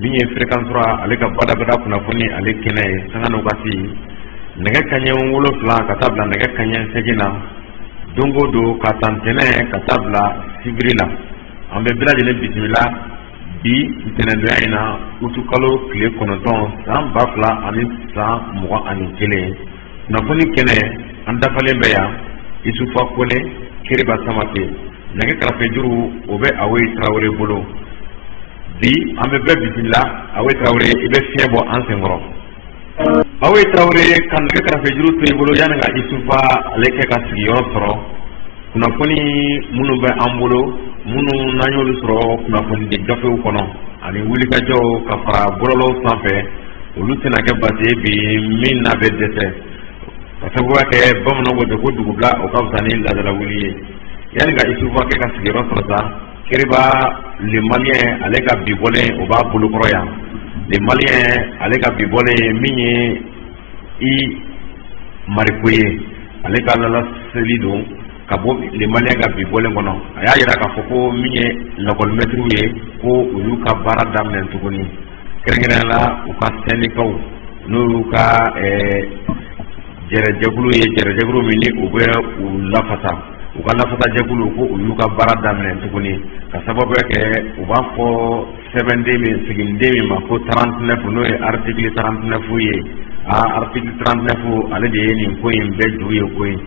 min ye fréquence 3 ale ka badabada kunnafoni ale kɛnɛ ye sanga n'o wagati nɛgɛ kaɲɛ 7 ka taa bila nɛgɛ kaɲɛ 8 na don o don ka tantɛnɛ ka taa bila sibiri la an bɛ bɛɛ lajɛlen bisimila bi ntɛnɛndonya in na utukalo tile 9 san 2021 kunnafoni kɛnɛ an dafalen bɛ yan Isufa Kone Keriba Samake nɛgɛ kɛrɛfɛjuru o bɛ Awoyi Tarawele bolo bi an bɛ bɛɛ bisimila Awoyi Tarawele i bɛ fiɲɛ bɔ an senkɔrɔ. Awoyi Tarawele ka nɛgɛ kɛrɛfɛjuru to i bolo yanni ka Isufa ale kɛ ka sigiyɔrɔ sɔrɔ kunnafoni minnu bɛ an bolo minnu n'an y'olu sɔrɔ kunnafoni di gafew kɔnɔ ani wulikajɔw ka fara bɔlɔlɔw sanfɛ olu tɛna kɛ basi ye bi min na bɛ dɛsɛ ka sababuya kɛ bamananw ko ko dugubila o ka fisa ni ladala wuli ye yanni ka Isufa kɛ ka sigiyɔrɔ sɔrɔ sa Keriba le Malien ale ka bi bɔlen o b'a bolokɔrɔ yan le Malien ale ka bi bɔlen min ye i Mariko ye ale ka lalaseli don ka bɔ le Malien ka bi bɔlen kɔnɔ a y'a yira k'a fɔ ko min ye lakɔlimɛtiriw ye ko olu ka baara daminɛ tuguni kɛrɛnkɛrɛnnenya la u ka sɛndikaw n'olu ka jɛrɛjɛkulu ye jɛrɛjɛkulu min ni u bɛ u lafasa u ka lafasajɛkulu ko olu ka baara daminɛ tuguni ka sababuya kɛ u b'a fɔ sɛbɛnden min siginiden min ma ko 39 n'o ye article 39 ye article 39 ale de ye nin ko in bɛɛ juru ye ko ye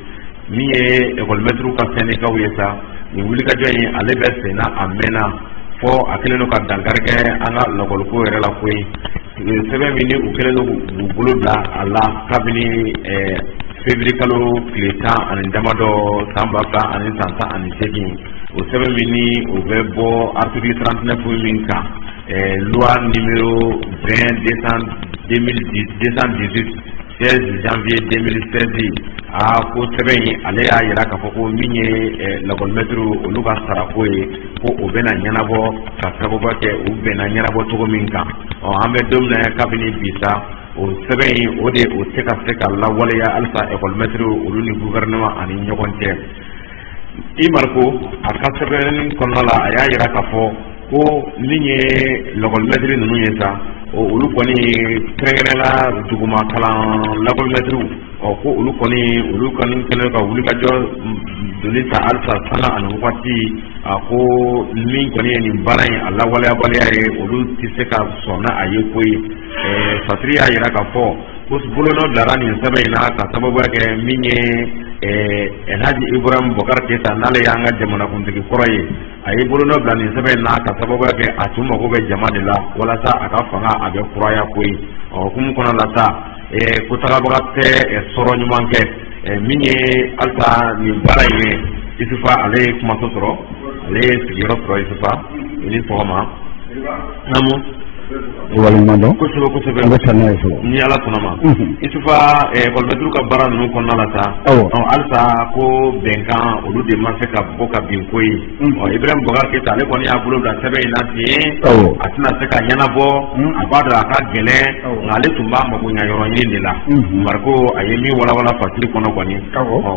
min ye école-maître ka syndicats ye sa nin wulikajɔ in ale bɛ senna a mɛnna fɔ a kɛlen don ka dankari kɛ an ka lakɔliko yɛrɛ la ko ye sɛbɛn min ni u kɛlen don k'u bolo bila a la kabini février kalo tile 10 ani damadɔ san 2018 o sɛbɛn min ni o bɛ bɔ article 39 min kan loi numéro 20 décembre 2018 16 janvier 2016 ko sɛbɛn in ale y'a yira k'a fɔ ko min ye lakɔlimɛtiriw olu ka sarako ye ko o bɛna ɲɛnabɔ ka sababuya kɛ u bɛnna ɲɛnabɔ cogo min kan an bɛ don min na kabini bi sa o sɛbɛn in o de o tɛ ka se ka lawaleya halisa école-maître olu ni gouvernement ani ɲɔgɔn cɛ i Mariko a ka sɛbɛn kɔnɔna la a y'a yira k'a fɔ ko min ye lakɔlimɛtiri ninnu ye sa olu kɔni kɛrɛnkɛrɛnnenya la duguma kalan lakɔlimɛtiriw ko olu kɔni kɛlen ka wulikajɔ doni ta halisa sanga ani wagati ko min kɔni ye nin baara in a lawaleyabaliya ye olu tɛ se ka sɔn n'a ye koyi fasiri y'a yira k'a fɔ ko bolonɔ bilara nin sɛbɛn in na ka sababuya kɛ min ye Elhaji Ibrahim Bokar Keita n'ale y'an ka jamanakuntigi kɔrɔ ye a ye bolonɔ bila nin sɛbɛn in na ka sababuya kɛ a tun mago bɛ jama de la walasa a ka fanga a bɛ kuraya koyi hukumu kɔnɔ la sa ko tagabaga tɛ sɔrɔ ɲuman kɛ min ye halisa nin baara in ye Isufa ale ye kumaso sɔrɔ ale ye sigiyɔrɔ sɔrɔ Isufa i ni sɔgɔma namu walimadɔn kosɛbɛ an bɛ taa n'a ye fɔlɔ ni Ala sɔnna ma Isufa école-maître ka baara ninnu kɔnɔna la sa halisa ko bɛnkan olu de ma se ka bɔ ka bin ko ye Ibrahim Bokar Keita ale kɔni y'a bolo bila sɛbɛn in na ten a tɛna se ka ɲɛnabɔ a b'a dɔn a ka gɛlɛn nka ale tun b'a mago ɲɛ yɔrɔ ɲini de la Mariko a ye min walawala fasiri kɔnɔ kɔni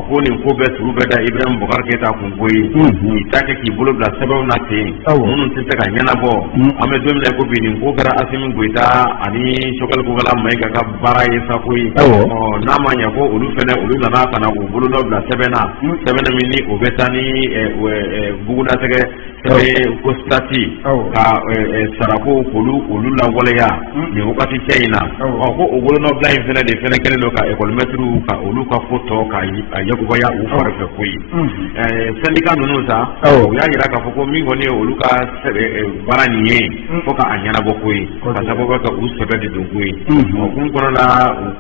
ko nin ko bɛɛ turu bɛ da Ibrahim Bokar Keita kun ko ye k'i ta kɛ k'i bolo bila sɛbɛnw na ten minnu tɛ se ka ɲɛnabɔ an bɛ don min na ko bi nin ko kɛra Asimi Goyita ani Sokɛli Kokala Mayiga ka baara ye sako ye n'a ma ɲɛ ko olu fɛnɛ olu nana ka na u bolo dɔ bila sɛbɛn na sɛbɛn min ni o bɛ taa ni bugudatigɛ sɛbɛn ko stati ka sarako olu lawaleya nin wagati cɛ in na ko o bolonɔbila in fɛnɛ de fɛnɛ kɛlen don ka école-maîtriw ka olu ka ko tɔ ka yakubaya u fari fɛ ko ye syndicat ninnu sa u y'a yira k'a fɔ ko min kɔni ye olu ka baara nin ye fo ka a ɲɛnabɔ ko ye ka sababu kɛ u sɛbɛn de don ko ye kun kɔnɔ la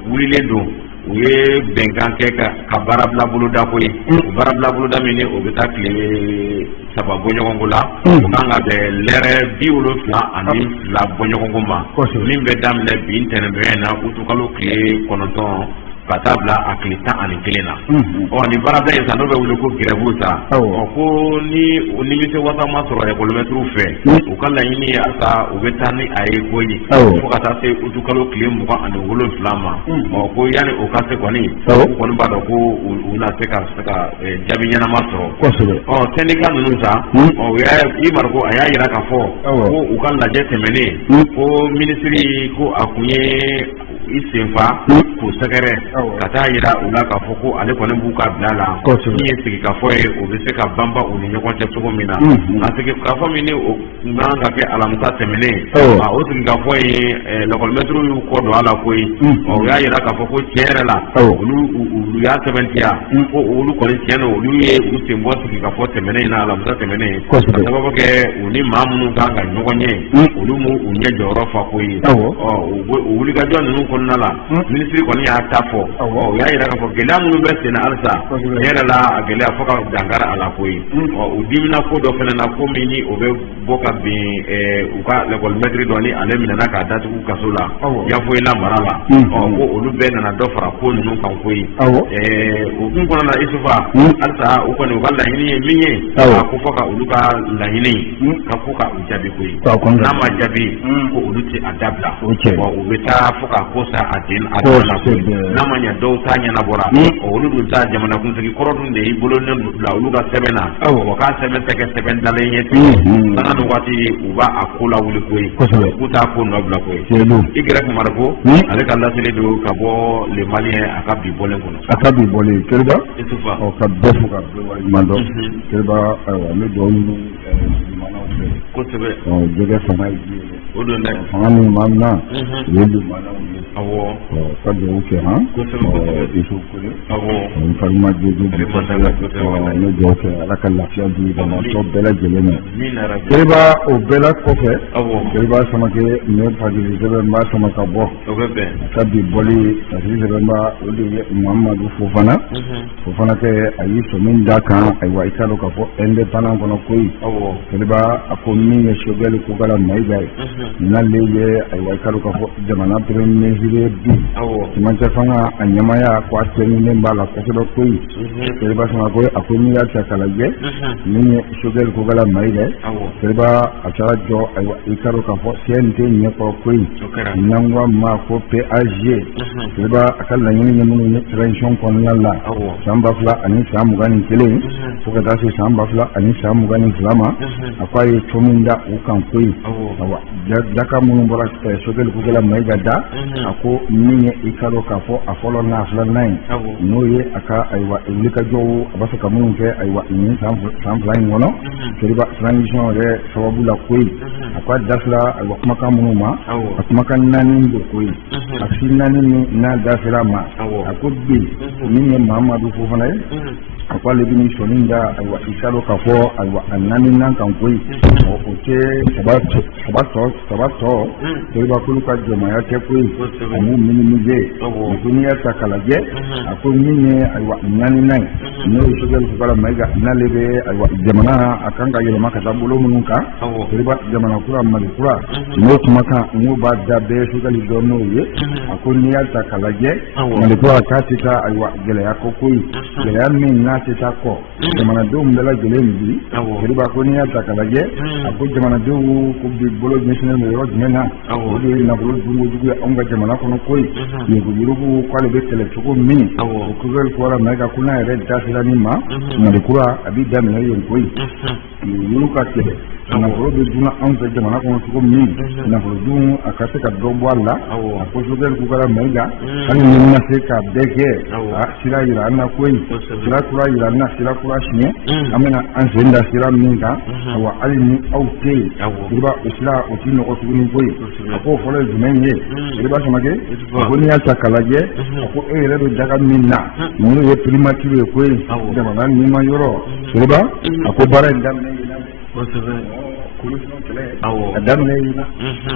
u wulilen don u ye bɛnkan kɛ ka baara bila boloda ko ye o baara bila boloda min o bɛ taa tile 3 bɔ ɲɔgɔnko la o kan ka bɛn lɛrɛ 72 ani 2 bɔ ɲɔgɔnko ma min bɛ daminɛ bi ntɛnɛndonya in na utukalo tile 9 ka taa bila a tile 11 na ni baarada in sa n'o bɛ wele ko grève sa ko ni nimisi wasa ma sɔrɔ école-maître fɛ u ka laɲini ye asa u bɛ taa ni a ye ko ye fo ka taa se utu kalo tile 27 ma ko yani o ka se kɔni u kɔni b'a dɔn ko u na se ka jaabi ɲɛnama sɔrɔ syndicat ninnu sa i mariko a y'a yira k'a fɔ ko u ka lajɛ tɛmɛnen ko minisiri ko a kun ye i senfa k'o sɛgɛrɛ ka taa yira u la k'a fɔ ko ale kɔni b'u ka bila la min ye sigikafɔ ye o bɛ se ka banba u ni ɲɔgɔn cɛ cogo min na a sigikafɔ min ni o kan ka kɛ alamisa tɛmɛnen o sigikafɔ ye lakɔlimɛtiriw y'u kɔ don a la koyi o y'a yira k'a fɔ ko tiɲɛ yɛrɛ la olu y'a sɛbɛntiya ko olu kɔni tiɲɛ na olu ye u sen bɔ sigikafɔ tɛmɛnen na alamisa tɛmɛnen ka sababu kɛ u ni maa minnu kan ka ɲɔgɔn ye olu m'u ɲɛ jɔyɔrɔ fa koyi o wulikajɔ ninnu kɔnɔna la minisiri kɔni y'a ta fɔ o y'a yira k'a fɔ gɛlɛya minnu bɛ sen na halisa ne yɛrɛ la a gɛlɛya fo ka dankari a la koyi u dimina ko dɔ fana na ko min ni o bɛ bɔ ka bin u ka lakɔlimɛtiri dɔ ni ale minɛna k'a datugu kaso la Yafoyila mara la ko olu bɛɛ nana dɔ fara ko ninnu kan koyi o kun kɔnɔna na Isufa halisa u kɔni u ka laɲini ye min ye ko fɔ ka olu ka laɲini ka fɔ ka u jaabi koyi n'a ma jaabi ko olu tɛ a dabila u bɛ taa fɔ ka ko sa a den a dɔn koyi n'a ma ɲɛ dɔw ta ɲɛnabɔra olu dun ta jamanakuntigi kɔrɔ dun de y'i bolonen bila olu ka sɛbɛn na k'a sɛbɛn tɛ kɛ sɛbɛn dalen ye ten sanni waati u b'a a ko lawuli koyi k'u t'a ko nɔ bila koyi i gɛrɛ Mariko ale ka laseli don ka bɔ le Malien a ka bi bɔlen kɔnɔ a ka bi bɔlen Keriba Isufa ka bɛɛ fo ka bɛɛ waleɲuman dɔn Keriba ayiwa ne dɔw ɲini limanaw fɛ kosɛbɛ jɛgɛ fanga ye ji ye o don dɛ fanga min b'an na o ye limanaw ye ka dugawu kɛ Isu Kole n farima Jojo ne dugawu kɛ Ala ka lafiya di banabaatɔ bɛɛ lajɛlen ma Keriba o bɛɛ la kɔfɛ Keriba Samakɛ ne fadili sɛbɛnba sama ka bɔ ka bi bɔli fadili sɛbɛnba o de ye Mamadu Fofana kɛ a y'i sɔmin da kan ayiwa i k'a dɔn k'a fɔ indépendant kɔnɔ koyi Keriba a ko min ye Choguel Kokala Mayiga ye n'ale ye ayiwa i k'a dɔn k'a fɔ jamana premier ministre bi cɛmancɛ fanga a ɲɛmaya ko a cɛɲinen b'a la kosɛbɛ koyi Keriba Samakɛ a ko n'i y'a ta k'a lajɛ min ye Choguel Kokala Mayiga ye Keriba a taara jɔ ayiwa i k'a dɔn k'a fɔ CNT ɲɛkɔrɔ koyi n'an ko a ma ko PAG Keriba a ka laɲini ye minnu ye transition kɔnɔna la san 2021 fo ka taa se san 2022 ma a ko a ye co min da u kan koyi awa daka minnu bɔra Choguel Kokala Mayiga da a ko min ye i k'a dɔn k'a fɔ a fɔlɔ n'a filanan ye n'o ye a ka ayiwa wulikajɔw a b'a fɛ ka minnu kɛ ayiwa nin san 2 in kɔnɔ Keriba transition yɛrɛ sababu la koyi a ko a dasira ayiwa kumakan minnu ma a kumakan 4 don koyi a si 4 min n'a dasira ma a ko bi min ye Mamadu Fofana ye a ko ale bɛ ni sɔnni da ayiwa i k'a dɔn k'a fɔ ayiwa a 4nan kan koyi o tɛ saba tɔ Keriba k'olu ka jɔnmaya kɛ koyi a m'u minimiser ko n'i y'a ta k'a lajɛ a ko min ye ayiwa 4nan ye n'o ye Choguel Kokala Mayiga n'ale bɛ ayiwa jamana a kan ka yɛlɛma ka taa bolo minnu kan Keriba jamana kura Mali kura n'o kumakan n'o b'a da bɛɛ Choguel dɔn n'o ye a ko n'i y'a ta k'a lajɛ Mali kura k'a tɛ taa ayiwa gɛlɛya kɔ koyi gɛlɛya min n'a tɛ taa kɔ jamanadenw bɛɛ lajɛlen bi Keriba ko n'i y'a ta k'a lajɛ a ko jamanadenw ko bi bolo ɲɛsinnen don yɔrɔ jumɛn na o de ye nafolo dunkojugu ye anw ka jamana kɔnɔ koyi yurugu k'ale bɛ kɛlɛ cogo min o Choguel Kokala Mayiga ko n'a yɛrɛ dasira nin ma Mali kura a bɛ daminɛ yen koyi olu ka kɛlɛ nafolo bɛ dun anw fɛ jamana kɔnɔ cogo min nafolo dun a ka se ka dɔ bɔ a la a ko Choguel Kokala Mayiga hali ni bɛna se ka bɛɛ kɛ sira yira an na koyi sira kura yira an na sira kura siɲɛ an bɛna an sen da sira min kan awa hali ni aw tɛ yen Keriba o sira o tɛ nɔgɔ tuguni koyi a ko fɔlɔ ye jumɛn ye Keriba Samakɛ a ko n'i y'a ta k'a lajɛ a ko e yɛrɛ bɛ daga min na ninnu ye primature ye koyi jamana niima yɔrɔ Keriba a ko baara in daminɛ a daminɛ yen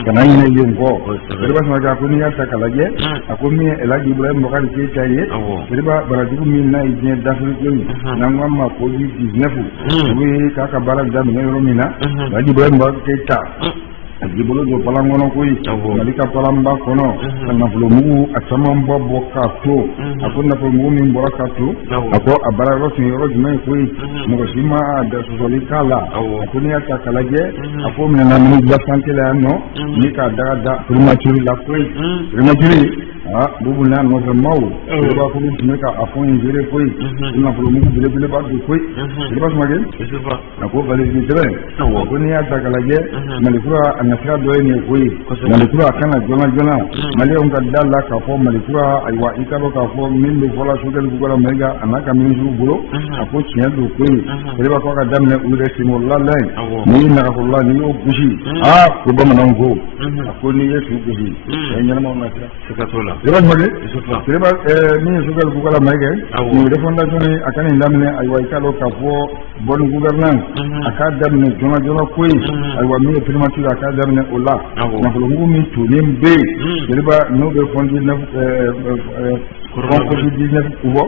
ka na ɲinɛ yen kɔ Keriba Samakɛ a ko n'i y'a ta k'a lajɛ a ko min ye El Hadji Ibrahima Boubacar Keïta ye Keriba barajugu min n'a ye diɲɛ d'Afrique n'an ko a ma Covid-19 o ye k'a ka baara daminɛ yɔrɔ min na El Hadji Ibrahima Boubacar Keïta a jibolo do palangono koyi malika palamba kono kana bulumu atama mbabo kato akona bulumu min borakato ako abara rosi roji mai koyi mo sima da solikala akoni ata kalaje ako mena mini basante la no ni ka da primaturi la koyi primaturi bubu na no mau ba ko ni ka afon jere koyi na bulumu bele ba do koyi ba ma gen ako bale ni tere akoni ata kalaje malikura anasira do ne koyi malikura kana jona mali on ka dalla ka fo malikura aywa ikalo ka fo min do fola sugal bugola mega anaka min ju bulo ako tiyan do koyi ba ko ka damne ure simo lalai ni na ko la ni o gushi ko ba manan ko ako ni yesu gushi en nyama on na ka tola ba ma de ba ni sugal bugola mega ni de fonda joni akani damne aywa ikalo ka fo bonne gouvernance aka damne jona koyi aywa mi primature aka damne ola na ko ngumi tunim be kiriba no be fondi na COVID-19 kubo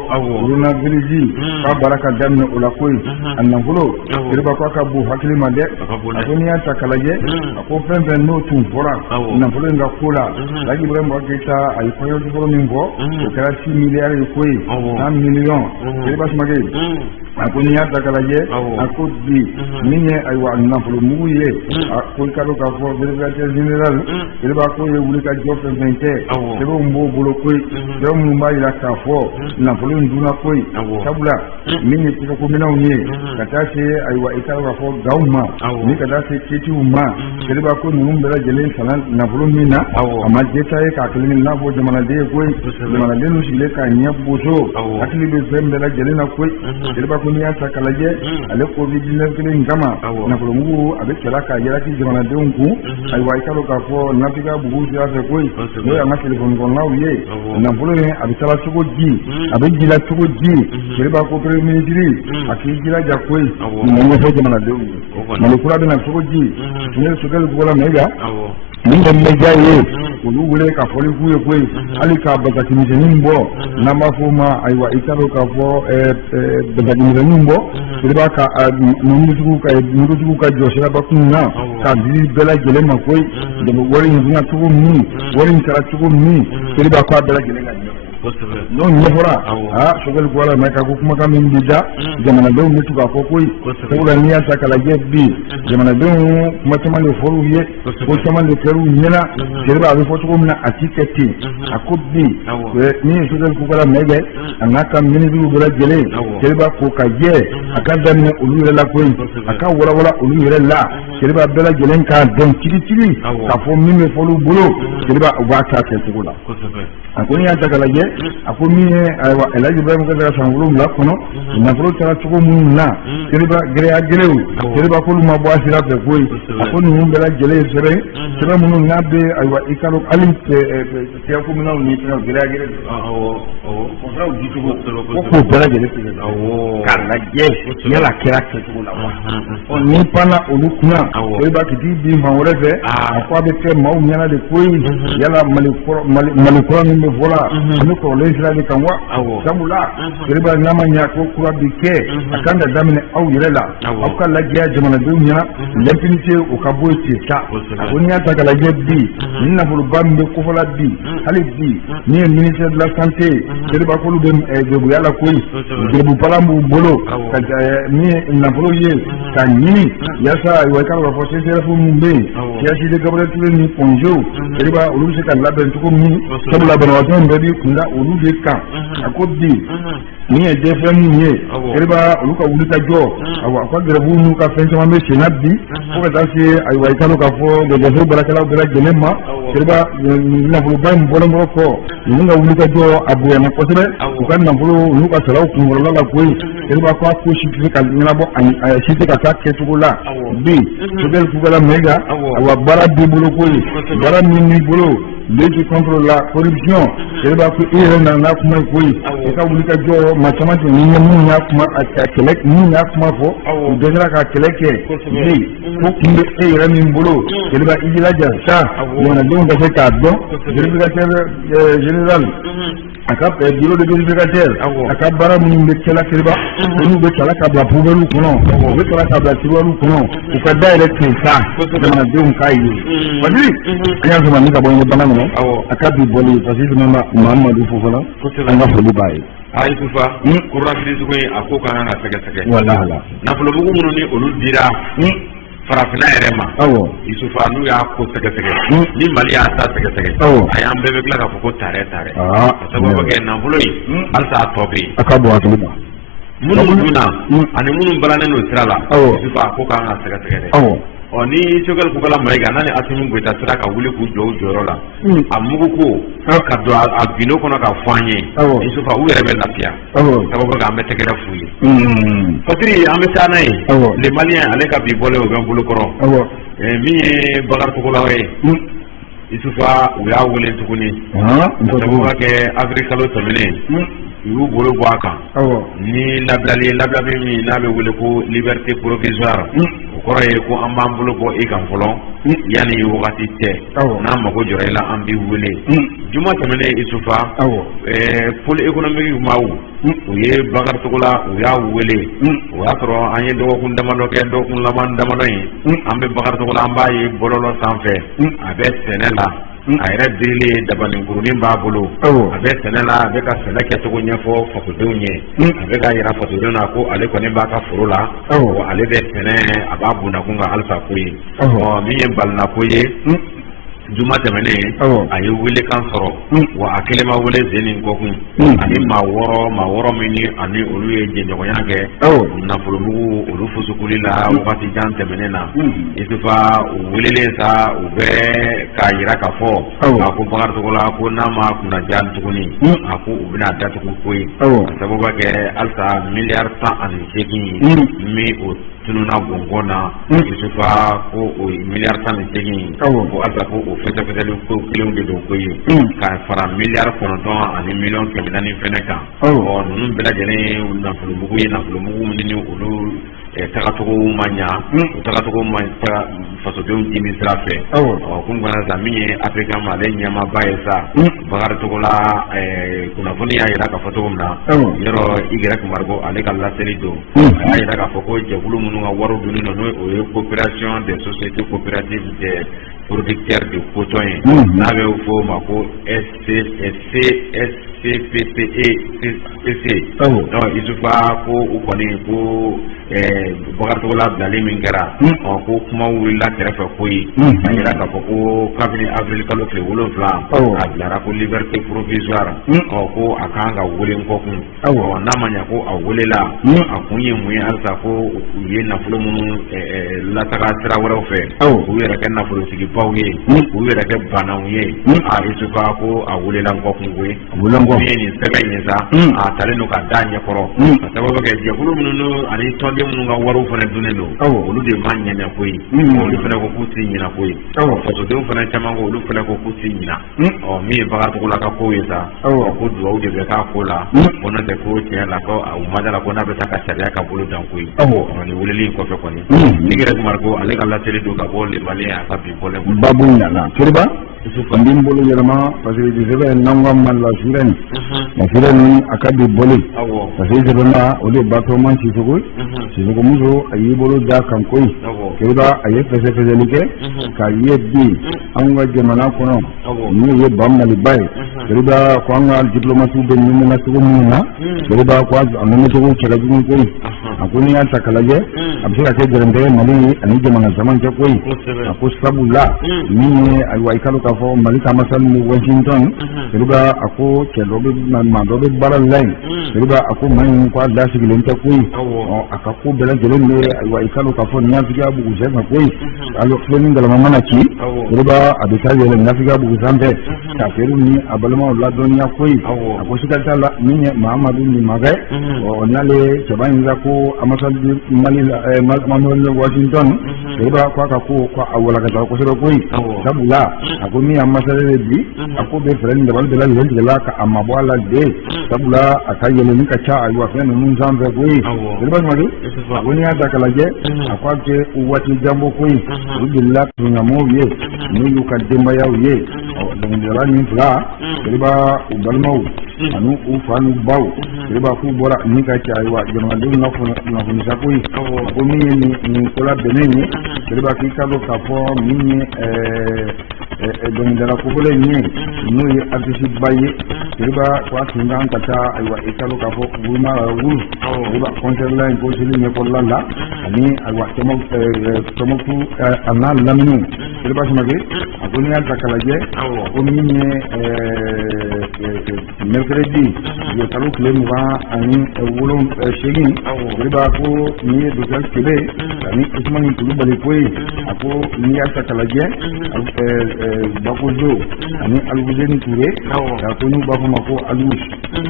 uruna biliji ka baraka danne ola koyi annan fulo kiriba ko ka bu hakili mande akoni anta kalaje ako fembe no tun fora nan fulo nga kula lagi ibrahim ba kita ay koyo diboro nimbo ko kala 6 milliards koyi 1 million kiriba smage akoni anta kalaje akodi minye aywa nan fulo muye ko kalo ka fo délégataire général kiriba ko ye wuli ka jofe 20 kiriba mbo bolo koyi kiriba mumba ila ka fo na folo nduna koyi sabula minye tiko ko mina unye katase aywa ikala fo gauma ni katase kiti uma kiriba ko numbera jelen salan na folo mina ama jeta e ka kelin na bo jamana de koyi jamana de no sile ka nyaboso akili be zembela jelen na koyi kiriba ko ni asa kalaje ale COVID-19 kelin ngama na folo ngu abe kala ka yara ki jamana de unku aywa ikalo ka fo nafiga bugu ya fe koyi no ya ma telefon ko na uye na folo ne abe tala sugo ji abe jila sugo ji kiriba ko premier ministre akijira jakoi ni mo fo jamana de malikura bina sugo ji ne sugal gola mega min da mejaye ulu wule ka foli kuye koyi alika bakati mizenimbo na mafuma aywa itaro ka fo bakati mizenimbo kiriba ka mundutuku ka josera bakuna ka bi bela gele makoyi de wori nzuna tugo mi wori nkara tugo mi kiriba ko bela gele ga no nyefora sogal gola mai ka kuma ka min bija jamana do mutu ka koyi ko ni ata kala jebi jamana do kuma tamale foru ye ko tamale feru nyela kiriba abi foto ko na atiketi akobbi ni sogal gola mege anaka min bi gola gele kiriba ko ka je akada ne ulu la koyi aka wala ulu la kiriba bela gele ka don tiri ka fo min folu bolo kiriba wa ta ke tugula akoni ata kala je akomi aywa elaji ibrahim ka daga sangulo la kono na furo tara tugo mun na kiriba gere agelew kiriba ko luma bo asira be koy akoni mun bela gele sere mun na be aywa ikalo alim te ko mun na ni gere agele ko sa uji tugo ko bela gele kala je yala kira ke tugo la o ni pana olukuna kiriba kiti bi mawrefe akwa be te maw nyana de koy yala malikoro ni me vola ni ko israeli kan wa sabula kiriba nama nya ko kura bike akanda damine aw yirela aw kala giya jamana dunya lempinite o kabo ta akoni ata kala jebbi ninna fulu bambe ko fola bi hali bi ni ministre de la santé kiriba ko lube de bu yala koyi de bu palambu bolo ni na fulu ye ka ni yasa wa kala fo sese fu mumbe ya shi de gabre ni ponjo kiriba ulu se kan laben to ko mi sabula banawatan be kunda ulu de kan akodi ni e defem ni kiriba ulu ka wuli ka jo awa kwa grebu nu ka fencha ma me senabi ko ka tasi ay wa italo ka fo de defo barakala bela genema kiriba na bu bam bolongo ko ni nga wuli ka jo abu ya ko sebe ko kan na bulu nu ka salaw ku ngoro la ko kiriba ko shi ka ngina bo an shi ka ta ke tugula bi to del ku gala mega awa bara bi bulu ko bara ni bulu lutte contre la corruption seriba ko irena na kuma koyi ka wuli ka jo ma chama ni mun ya kuma a kele mun ya kuma fo de na ka kele ke ni ko kumbe ira min bolo seriba ijila ja na don da ka don vérificateur général aka bureau de vérificateur aka bara mun be kala seriba ko be kala ka bla poubelle kono be kala ka bla tiwalu kono ko ka direct sa na don kai wadi anya zama ni ka bon bana no aka bi boli parce que mama Muhammadu Fofana anga foli baye ay kufa qur'an bi su koy ako kana na sege wallahi na folo bugu mun ni olu dira farafina yɛrɛ ma isufa n'u y'a ko sɛgɛsɛgɛ ni mali y'a ta sɛgɛsɛgɛ a y'an bɛɛ bɛ tila k'a fɔ ko tare ka sababu kɛ nafolo in halisa a tɔ bɛ yen a ka bon hakili ma minnu dunna ani minnu balannen don sira la isufa a ko k'an ka sɛgɛsɛgɛ dɛ ni Choguel Kukala Mayiga n'a ni Assimi Goïta sera ka wuli k'u jɔ u jɔyɔrɔ la a mugu ko ka don a bino kɔnɔ ka fɔ an ye isufa u yɛrɛ bɛ lafiya sababu k'an bɛ tɛgɛrɛ f'u ye Fatiri an bɛ taa n'a ye les Maliens ale ka bi bɔlen o bɛ n bolo kɔrɔ min ye Bakari Togola ye isufa u y'a wele tuguni sababu ka kɛ avril kalo tɛmɛnen u y'u bolo bɔ a kan ni labilali min n'a bɛ wele ko liberté provisoire o kɔrɔ ye ko an b'an bolo bɔ i kan fɔlɔ yanni wagati tɛ n'an mago jɔra i la an b'i wele juma tɛmɛnen isufa pôle économique maaw u ye Bakari Togola u y'a wele o y'a sɔrɔ an ye dɔgɔkun damadɔ kɛ dɔgɔkun laban damadɔ in an bɛ Bakari Togola an b'a ye bɔlɔlɔ sanfɛ a bɛ sɛnɛ la a yɛrɛ dirilen dabaninkurunin b'a bolo a bɛ sɛnɛ la a bɛ ka sɛnɛ kɛcogo ɲɛfɔ fasodenw ye a bɛ ka yira fasodenw na ko ale kɔni b'a ka foro la wa ale bɛ sɛnɛ a b'a bundakun ka halisa ko ye min ye balina ko ye juma tɛmɛnen a ye welekan sɔrɔ wa a kelen ma wele sen nin kɔkun ani maa wɔɔrɔ min ni ani olu ye jɛɲɔgɔnya kɛ nafolomugu olu fusukuli la wagati jan tɛmɛnen na isufa u welelen sa u bɛ k'a yira k'a fɔ a ko Bakari Togola ko n'a ma kunnaja tuguni a ko u bɛna datugu ko ye a sababu kɛ halisa miliyari 18 min o tununa gɔngɔn na isufa ko o miliyari 18 ko halisa ko o fɛsɛfɛsɛli ko kelenw de don ko ye ka fara miliyari 9 ani miliyɔn 400 fɛnɛ kan ninnu bɛɛ lajɛlen nafolomugu ye nafolomugu min ni olu tagacogo ma ɲa o tagacogo ma fasodenw dimi sira fɛ kun gana sa min ye Afrika ma ale ɲɛmaaba ye sa Bakari Togola kunnafoni y'a yira k'a fɔ cogo min na yɔrɔ Y Marigo ale ka laseli don a y'a yira k'a fɔ ko jɛkulu minnu ka wariw dunni na n'o ye coopération des sociétés coopératives des producteurs de coton ye n'a bɛ fɔ o ma ko CPCE isufa ko u kɔni ko Bakari Togola bilali min kɛra ko kuma wulila kɛrɛfɛ ko ye a yira k'a fɔ ko kabini avril kalo tile 7 a bilara ko liberté provisoire ko a kan ka wele kɔkun n'a ma ɲɛ ko a welela a kun ye mun ye halisa ko u ye nafolo minnu lataga sira wɛrɛw fɛ u yɛrɛ kɛ nafolotigibaw ye u yɛrɛ kɛ banaw ye a isufa ko a welela kɔkun ko ye min ye nin sɛbɛn ye sa a talen don ka da ɲɛkɔrɔ ka sababu kɛ jɛkulu minnu ani tɔnden minnu ka wariw fana dunnen don olu de ma ɲɛnɛ ko ye olu fana ko k'u tɛ ɲinɛ ko ye fasodenw fana caman ko olu fana ko k'u tɛ ɲinɛ min ye Bakari Togola ka ko ye sa ko duwawu de bɛ k'a ko la ko n'o tɛ ko tiɲɛ la ko u ma da la ko n'a bɛ taa ka sariya ka bolo dan ko ye nin weleli in kɔfɛ kɔni Y Marigo ale ka laseli don ka bɔ les Maliens a ka bi bɔlen babu ɲana Seriba n bɛ n bolo yɛlɛma parce que sɛbɛn n'an ko ma la surɛni la surɛni a ka bi bɔlen parce que sɛbɛn na o de Batoma Sisoko muso a y'i bolo da kan koyi Seriba a ye fɛsɛfɛsɛli kɛ k'a ye bi an ka jamana kɔnɔ n'o ye ba Maliba ye Seriba ko an ka diplomatiw bɛ ɲɛmina cogo minnu na Seriba ko a mɛncogo cɛ ka jugu koyi a ko n'i y'a ta k'a lajɛ a bɛ se ka kɛ gɛrɛntɛ Mali ye ani jamana caman cɛ koyi a ko sabula min ye ayiwa i k'a dɔn k'a fɔ Mali taamasiɲɛ ni Washington Seriba a ko cɛ dɔ bɛ maa dɔ bɛ baara la yen Seriba a ko maa in ko a da sigilen tɛ koyi a ka ko bɛɛ lajɛlen bɛ ayiwa i k'a dɔn k'a fɔ Ɲafiga bugu sanfɛ koyi alors filɛ ni galama mana ci Seriba a bɛ taa yɛlɛ Ɲafiga bugu sanfɛ ka teriw ni a balimaw ladɔnniya koyi a ko siga t'a la min ye Mahamadu Nimagɛ n'ale cɛba in la ko amasal Mali Manuel Washington kiriba kwa ko awala ka ko sero koy sabula akomi amasal bi akobe friend de balde la yende la ka amabwala de sabula akayele ni ka cha aywa fena nun zambe koy kiriba mali akoni ata kalaje akwake uwati jambo koy udilla tunyamo ye ni yukademba yaw ye dangala ni fla kiriba ubalmaw anu ufanu baw kiriba ku bora ni ka cha aywa jama dum na funa sakui ko ni kola beneni kiriba ki kalo ka fo ni don dara ko bole ni no ye artisi baye kiriba ko atinga kata aywa ikalo ka fo wuma wu kiriba concert line ko sili ne ko lalla ani aywa tomo ku ana lamnu kiriba smage akoni alta kalaje ko ni mercredi yo talo klem wa ani wulum shegin kiriba ko ni dogal kebe ani usman tulu bale koy ako ni alta kalaje bakozo ani alwuzeni ture ya ko ni bafo mako alush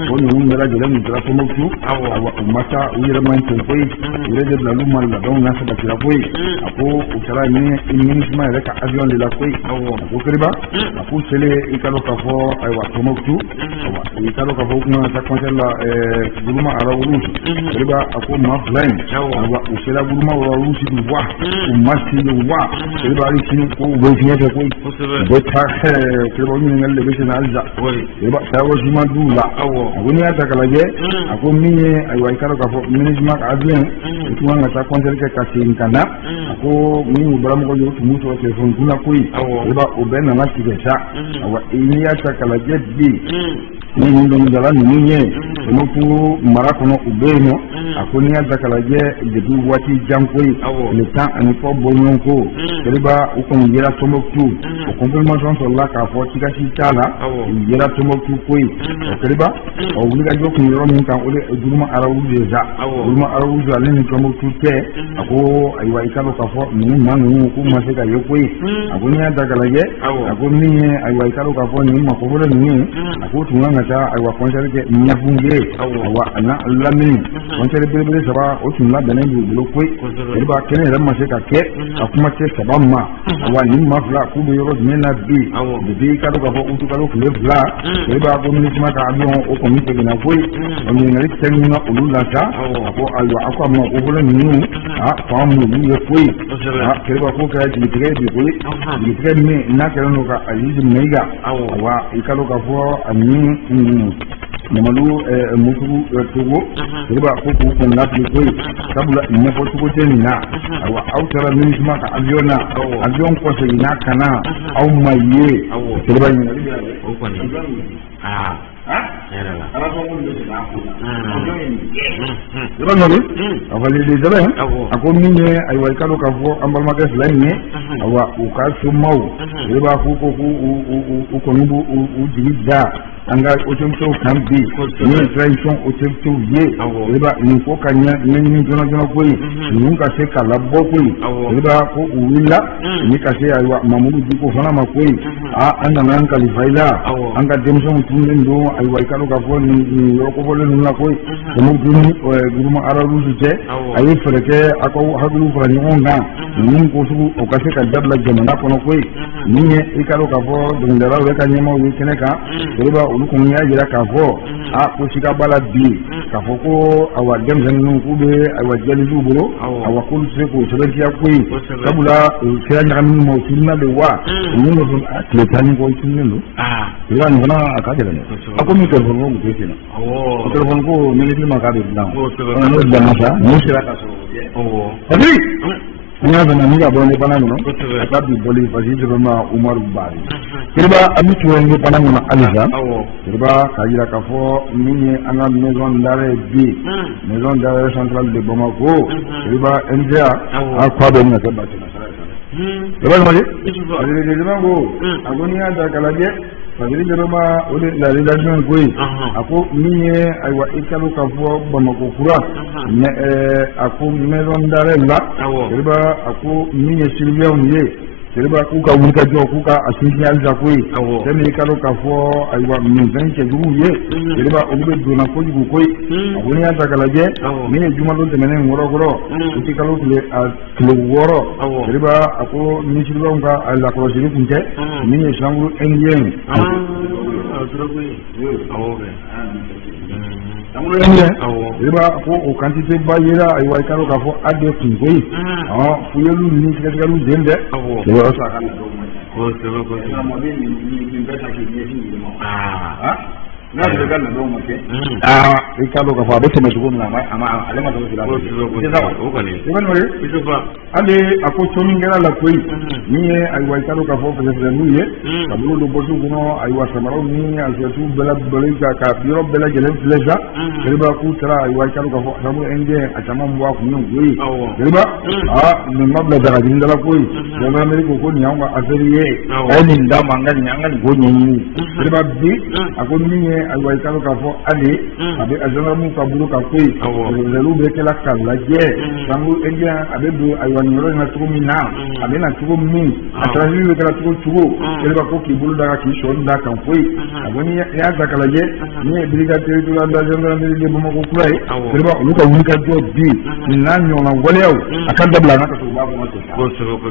ko ni mun mera jela ni dra ko moktu awa mata uyira man ton koy ure de la lumal la don nasa ba tira koy ako usara ni ministre reka avion de la koy ko kiriba ako sele ikalo ka fo aywa ko moktu awa ikalo ka fo kuma ta konsela guluma ara ulush kiriba ako ma plan awa usela guluma ara ulush du wa umasi du wa kiriba ri sinu ko bo fiye ko bota kiriba ni ngal le bese na alza kiriba tawo juma du la agoni ata kalaje ako minye aywa ikalo ka fo management avion kuma ngata konsela ka tinkana ako minyu baramu ko yotu muso telefon kuna koi kiriba obena na tikesa awa ini ata kalaje bi ni ndo ndala ninye moku marakono ubeno akoni azakalaje debu wati jankoi le temps ani ko bononko kiriba uko ngira tomoktu o complément sur la ka fo tika tala ngira tomoktu koi kiriba o wuliga joku ngiro mun kan ole duruma arawu deja duruma arawu za len tomoktu te ako aywa ikalo ka fo ni manu ko maseka yokoi akoni azakalaje akoni aywa ikalo ka fo ni makobole ni ako tunanga ta aywa konsere ke nyafunge awa ana lamini konsere bele saba o tun la benen du bolo koy riba kene ram ma se ka ke akuma te saba ma awa ni ma fla ku be yoro ne na bi de bi ka do ka fo utu ka do le fla riba ko ni ma ka abion o ko mi te na koy on ni ngari ten na ulula ta ko aywa akwa ma ko bolo ni a fa mu ni ye koy riba ko ka ji tigre bi koy ni tigre me na ka no ka ayi meiga awa ikalo ka fo ani namalu mutu togo riba ko ko ngapli koy sabula ne ko to tenina awa awtara ministre ka avion ko se ina kana aw maye riba ni o ko ni era ala ko mo de na ko riba no awali de daba ako minye ay way kalo ka fo ambal ma gas lagne awa u ka sumaw riba ko ko nubu u digida anga otemto kambi ni tradition otemto ye riba ni ko kanya ni jona koy ni ka se kala bokoy riba ko uwilla ni ka se aywa mamudu diko fana makoy anda nan kalifaila anga demson tunden do aywa ikalo ka fo ni yoko bole nuna koy mo dum guruma arabu je ayi freke ako haglu frani onga ni ko su o ka se ka dabla jamana kono koy ni ikalo ka fo dum dara we ka nyemo ni keneka riba uluko nya jira ka fo ko sika bala bi ka fo ko awa demzen nu kube awa jali duburo awa ko se ko so ya koy kabula kira nya kan mo sunna de wa ni no fon le tani ko sunna lo ya ni na akade le ako mi telefon ko ke tina telefon ko mi le ma ka de na no da na sa ni sira ka so abi nya bana ni ga bone bana no ka bi boli faji de ma Umar Bari kiriba amitu ni bana no alisa kiriba ka jira ka fo ni anga maison d'arrêt bi maison d'arrêt centrale de Bamako kiriba NGA a kwa do ni ka ba tina kiriba ma de mango agonia da kalaje fadili de Roma ole la relation koy ako ni aywa ikalo ka fo Bamako kura ako maison d'arrêt la kiriba ako ni Sylvia on ye seriba ku ka wuli ka jɔ k'u ka a sinsin halisa ko ye sani i ka dɔn k'a fɔ ayiwa minfɛn cɛjuguw ye seriba olu bɛ donna kojugu ko ye a ko n'i y'a ta k'a lajɛ min ye jumadon tɛmɛnen wɔɔrɔkɔrɔ u tɛ kalo tile 6 seriba a ko misiribaw ka lakɔlɔsili kun tɛ min ye chambre indien seriba ko o quantité ba yera ayiwa i ka dɔn k'a fɔ a de kun ko ye fuyeliw ni sɛgɛsɛgɛliw den dɛ seriba o sa ka na n'a bɛ ka ladonw ma kɛ i ka dɔn k'a fɔ a bɛ tɛmɛ cogo min na ale ma tɛmɛ sira hali a ko co min kɛra la koyi min ye ayiwa i ka dɔn k'a fɔ fɛsɛfɛsɛniw ye ka bolo don bɔsiw kɔnɔ ayiwa samaraw ni asiyɛtiw bɛɛ lajɛlen ka yɔrɔ bɛɛ lajɛlen filɛ sa seriba k'u taara ayiwa i ka dɔn k'a fɔ sabu indien a caman bɔ a kun ye o ye seriba nin ma bila dagajini dala koyi jamana ameriki ko nin y'anw ka affaire ye a ye nin d'a ma an ka nin ko ɲɛɲini seriba bi a ko min ye ayiwa i ka dɔn k'a fɔ hali a bɛ gendarmew ka bolo kan koyi fɛsɛfɛsɛniw bɛ kɛla k'a lajɛ sabu indien a bɛ don ayiwa nin yɔrɔ in na cogo min na a bɛ na cogo min a transili bɛ kɛra cogo seriba ko k'i bolo da k'i sɔɔni da kan foyi a ko n'i y'a ta k'a lajɛ min ye brigade territoriale de la gendarmerie de Bamakɔ kura ye seriba olu ka wuli ka jɔ bi nin n'a ɲɔgɔnna waleyaw a ka dabila an ka kaso b'a kɔnɔ ten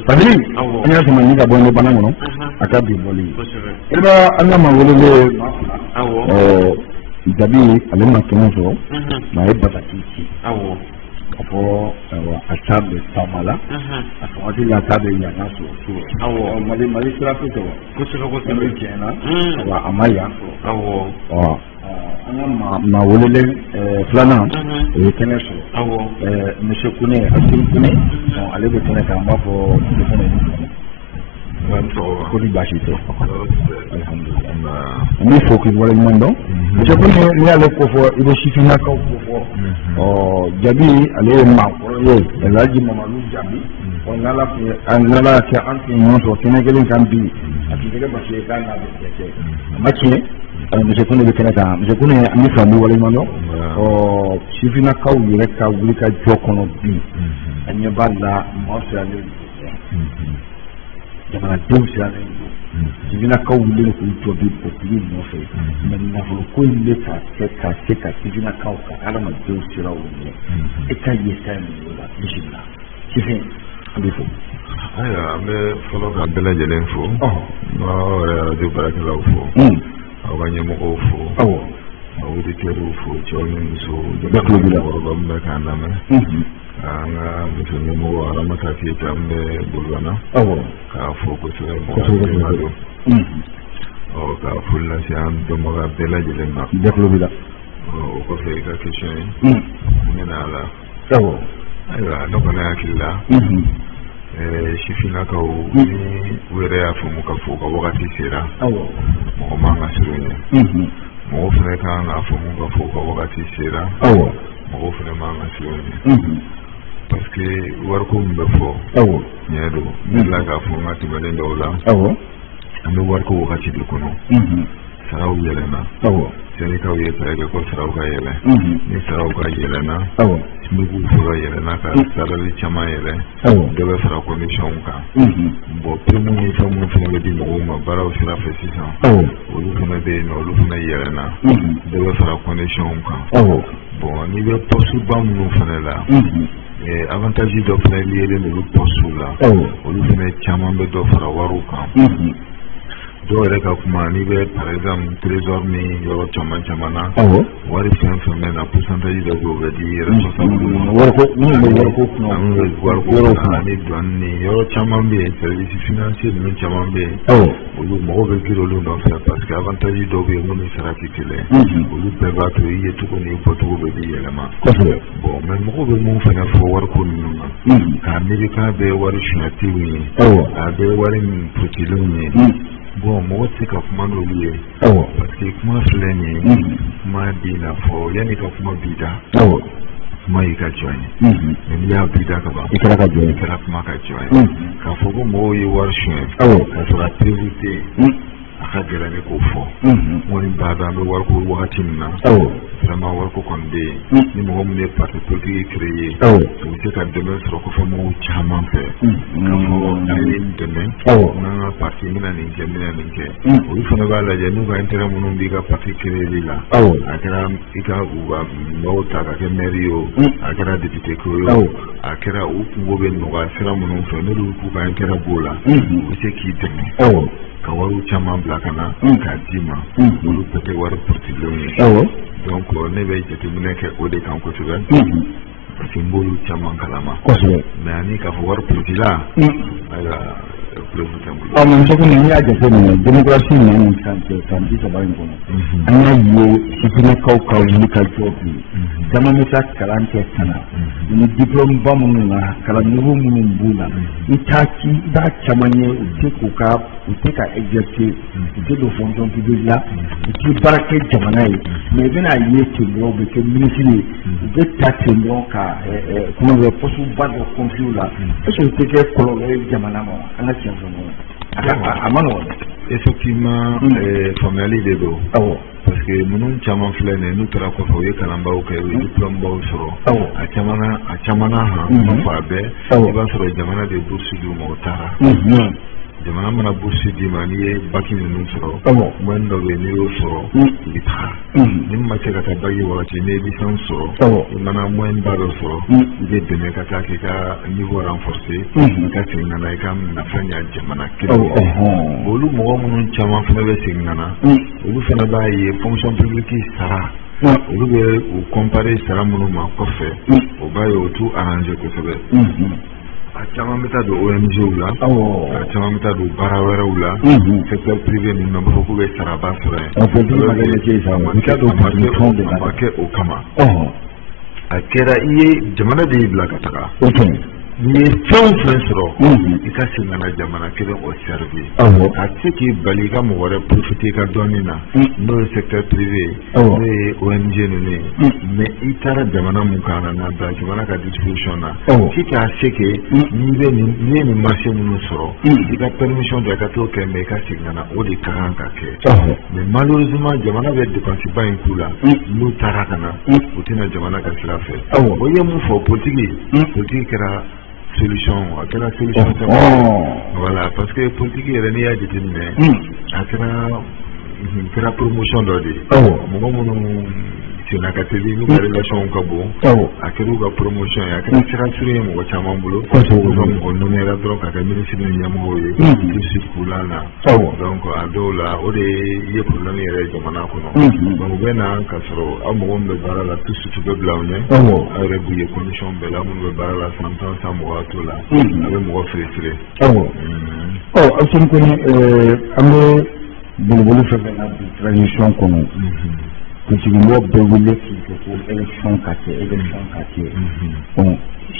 padiri an y'a sɔrɔ ni ka bɔ ne bana kɔnɔ a ka bi bɔli seriba an ka maa welelen jabi ale ma kɛnɛ sɔrɔ nka a ye bataki ci k'a fɔ a ta bɛ taama la a wagati la a ta bɛ yanka sɔrɔ mali sira foyi tɛ wa bɛ tiɲɛna a ma yan sɔrɔ an ka maa welelen filanan o ye kɛnɛ sɔrɔ monsieur Kune Asimi Kune ale bɛ kɛnɛ kan an b'a fɔ ko ni baasi tɛ alhamdulilah an b'i fo k'i waleɲuman dɔn monsieur Kune n'i y'ale ko fɔ i bɛ sifinnakaw ko fɔ jabi ale ye maakɔrɔ ye Elhaji Mamadu Jabi n'ala y'a kɛ an tun ɲɔgɔn sɔrɔ kɛnɛ kelen kan bi a tun tɛ kɛ basi ye k'a n'a bɛ kɛ a ma tiɲɛ monsieur Kune bɛ kɛnɛ kan monsieur Kune an bɛ fɛ an bɛ waleɲuman dɔn sifinnakaw yɛrɛ ka wuli ka jɔ kɔnɔ bi a ɲɛ b'a la maaw siralen jamanadenw sirannen don sifinnakaw wuli k'u jɔ bi politigi nɔfɛ mɛ nafolo ko in bɛ ka se ka sifinnakaw ka adamadenw siraw ɲɛ e ka ye ka ye mun la bisimila sifin an bɛ fɔ. ayiwa an bɛ fɔlɔ ka bɛɛ lajɛlen fo n'aw yɛrɛ arajo baarakɛlaw fo aw ka ɲɛmɔgɔw fo auditeurs fo cɛw ni musow jamanadenw min bɛ k'an lamɛn an ka muso ɲɛmɔgɔ Aramata Keyita an bɛ Bolibana k'a fɔ kosɛbɛ mɔgɔ don k'a foli lase an dɔnbaga bɛɛ lajɛlen ma o kɔfɛ i ka question ye n bɛna a la ayiwa ne kɔni hakili la sifinnakaw ni u yɛrɛ y'a faamu k'a fɔ u ka wagati sera mɔgɔ man ka siran ɲɛ mɔgɔ fana kan k'a faamu k'a fɔ u ka wagati sera mɔgɔ fana man ka siran ɲɛ parce que wariko min bɛ fɔ tiɲɛ don n tila k'a fɔ n ka tɛmɛlen dɔw la an bɛ wariko wagati de kɔnɔ saraw yɛlɛnna sɛnɛkaw ye fɛɛrɛ kɛ ko saraw ka yɛlɛn ni saraw ka yɛlɛnna sindigiw fɔlɔ yɛlɛnna ka sarali caman yɛlɛn dɔ bɛ fara condition kan bon prime ni fɛn minnu fana bɛ di mɔgɔw ma baaraw sira fɛ sisan olu fana bɛ yen nɔ olu fana yɛlɛnna dɔ bɛ fara condition kan bon n'i bɛ poste ba minnu fana la avantage dɔ fana lielen olu poste la olu fana caman bɛ dɔ fara wariw kan dɔw yɛrɛ ka kuma n'i bɛ par exemple trésor ni yɔrɔ caman caman na wari fɛn fɛn bɛ na pourcentage dɔ bɛ o bɛ di responsable ma wariko ani douane ni yɔrɔ caman bɛ yen service financier ninnu caman bɛ yen olu mɔgɔw bɛ girin olu nɔfɛ parce que avantage dɔw bɛ yen minnu sara tɛ kelen olu bɛɛ b'a to i ye cogo ni bɔcogo bɛ di yɛlɛma bon mais mɔgɔw bɛ mun fana fɔ wariko ninnu na k'a miiri k'a bɛ wari suɲɛtiw ye a bɛ wari putilenw ye bon mɔgɔ tɛ ka kuma n'olu ye parce que kuma filɛ nin ye kuma di n'a fɔ yanni ka kuma bi da kuma y'i ka jɔn ye mais n'i y'a bi da ka ban i kɛra kuma ka jɔn ye k'a fɔ ko mɔgɔw ye wari suɲɛ k'a sɔrɔ a prévu tɛ yen aka gɛlɛn ne k'o fɔ n kɔni b'a dɔn an bɛ wariko wagati min na vraiment wariko kɔni bɛ yen ni mɔgɔ min ye parti politique créé u bɛ se ka dɛmɛ sɔrɔ kɔfɛ mɔgɔw caman fɛ k'a fɔ a ye n dɛmɛ n'an ka parti n bɛna nin kɛ n bɛna nin kɛ olu fana b'a lajɛ n'u ka intérêt minnu b'i ka parti créé la a kɛra i ka u ka mɔgɔw ta ka kɛ maire ye o a kɛra député ko ye o a kɛra u kungo bɛ nɔgɔya sira minnu fɛ n'olu k'u ka intérêt b'o la u bɛ se k'i dɛmɛ ka wariw caman bila ka na k'a d'i ma olu bɛɛ tɛ wari pɔrɔtilenw ye donc ne bɛ jateminɛ kɛ o de kan kosɛbɛ parce que n b'olu caman kalama mais ani k'a fɔ wari pɔrɔtila ayiwa preuve tɛ n bolo. Mais muso kɔni n'i y'a jateminɛ démocratie nana san 30 in kɔnɔ an y'a ye sifinnakaw ka wuli ka jɔ bi caman bɛ taa kalan kɛ ka na ni diplôme ba minnu na kalan niveau minnu b'u la i b'a caman ye u tɛ ka exercer u tɛ don fonction publique la u tɛ baara kɛ jamana ye mais i bɛna ye ten dɔrɔn u bɛ kɛ ministre ye u bɛ ta ten dɔrɔn ka comment dire poste ba dɔ confier la est-ce que o tɛ kɛ kɔlɔlɔ ye jamana ma an ka tiɲɛ fɔ ɲɔgɔn a ma nɔgɔn. Effectivement faamuyali de don parce que minnu caman filɛ nin ye n'u taara kɔfɛ u ye kalanbaw kɛ u ye diplôme baw sɔrɔ a caman na han fa bɛɛ i b'a sɔrɔ jamana de bourse d'u ma o taara jamana mana bourse d'i ma n'i ye baki ninnu sɔrɔ moyenne dɔ bɛ yen n'i y'o sɔrɔ i bɛ taga ni ma se ka taa baki wagati n'i ye licence sɔrɔ i mana moyenne ba dɔ sɔrɔ i bɛ dɛmɛ ka taa k'i ka niveau renforcer i ka segin ka na i ka nafa ɲa jamana kelen olu mɔgɔ minnu caman fana bɛ segin ka na olu fana b'a ye fonction publique sara olu bɛ u comparer sara minnu ma kɔfɛ o b'a ye o t'u arranger kosɛbɛ. A caman bɛ taa don ONG la a caman bɛ taa don baara wɛrɛw la secteur privé ninnu na b'a fɔ k'u bɛ saraba sɔrɔ yen a ma kɛ o kama a kɛra i ye jamana de y'i bila ka taga n'i ye fɛn o fɛn sɔrɔ i ka segin ka na jamana kelen o servir a tɛ se k'i bali i ka mɔgɔ wɛrɛ profiter i ka dɔnni na n'o ye secteur privé n'o ye ONG ninnu ye mais i taara jamana mun kan na bila jamana ka disposition na si k'a se que n'i ye nin marché minnu sɔrɔ i ka permission dɔ i ka t'o kɛ mais i ka segin ka na o de ka kan ka kɛ mais malheureusement jamana bɛ dépense ba in k'u la n'u taara ka na u tɛna jamana ka sira fɛ o ye mun fɔ politique kɛra solution a kɛra solution voilà parce que politique yɛrɛ n'i y'a jateminɛ a kɛra promotion dɔ de ye mɔgɔ minnu senna ka teli n'u ka relation ka bon a kɛra u ka promotion ye a kɛra sira surun ye mɔgɔ caman bolo u ka mɔgɔ nommera dɔrɔn ka kɛ ministre ni ɲɛmɔgɔw ye tout de suite k'u la donc a dɔw la o de ye problème yɛrɛ ye jamana kɔnɔ donc u bɛ na ka sɔrɔ aw mɔgɔ min bɛ baara la tout de suite u bɛ bila aw ɲɛ aw yɛrɛ b'u ye condition bɛɛ la minnu bɛ baara la san mɔgɔ t'o la a bɛ mɔgɔ filifili. aw sɔnni kɔni an bɛ boliboli fɛn fɛn na bi transition kɔnɔ politigimɔgɔ bɛɛ wele k'i kɛ ko élection ka kɛ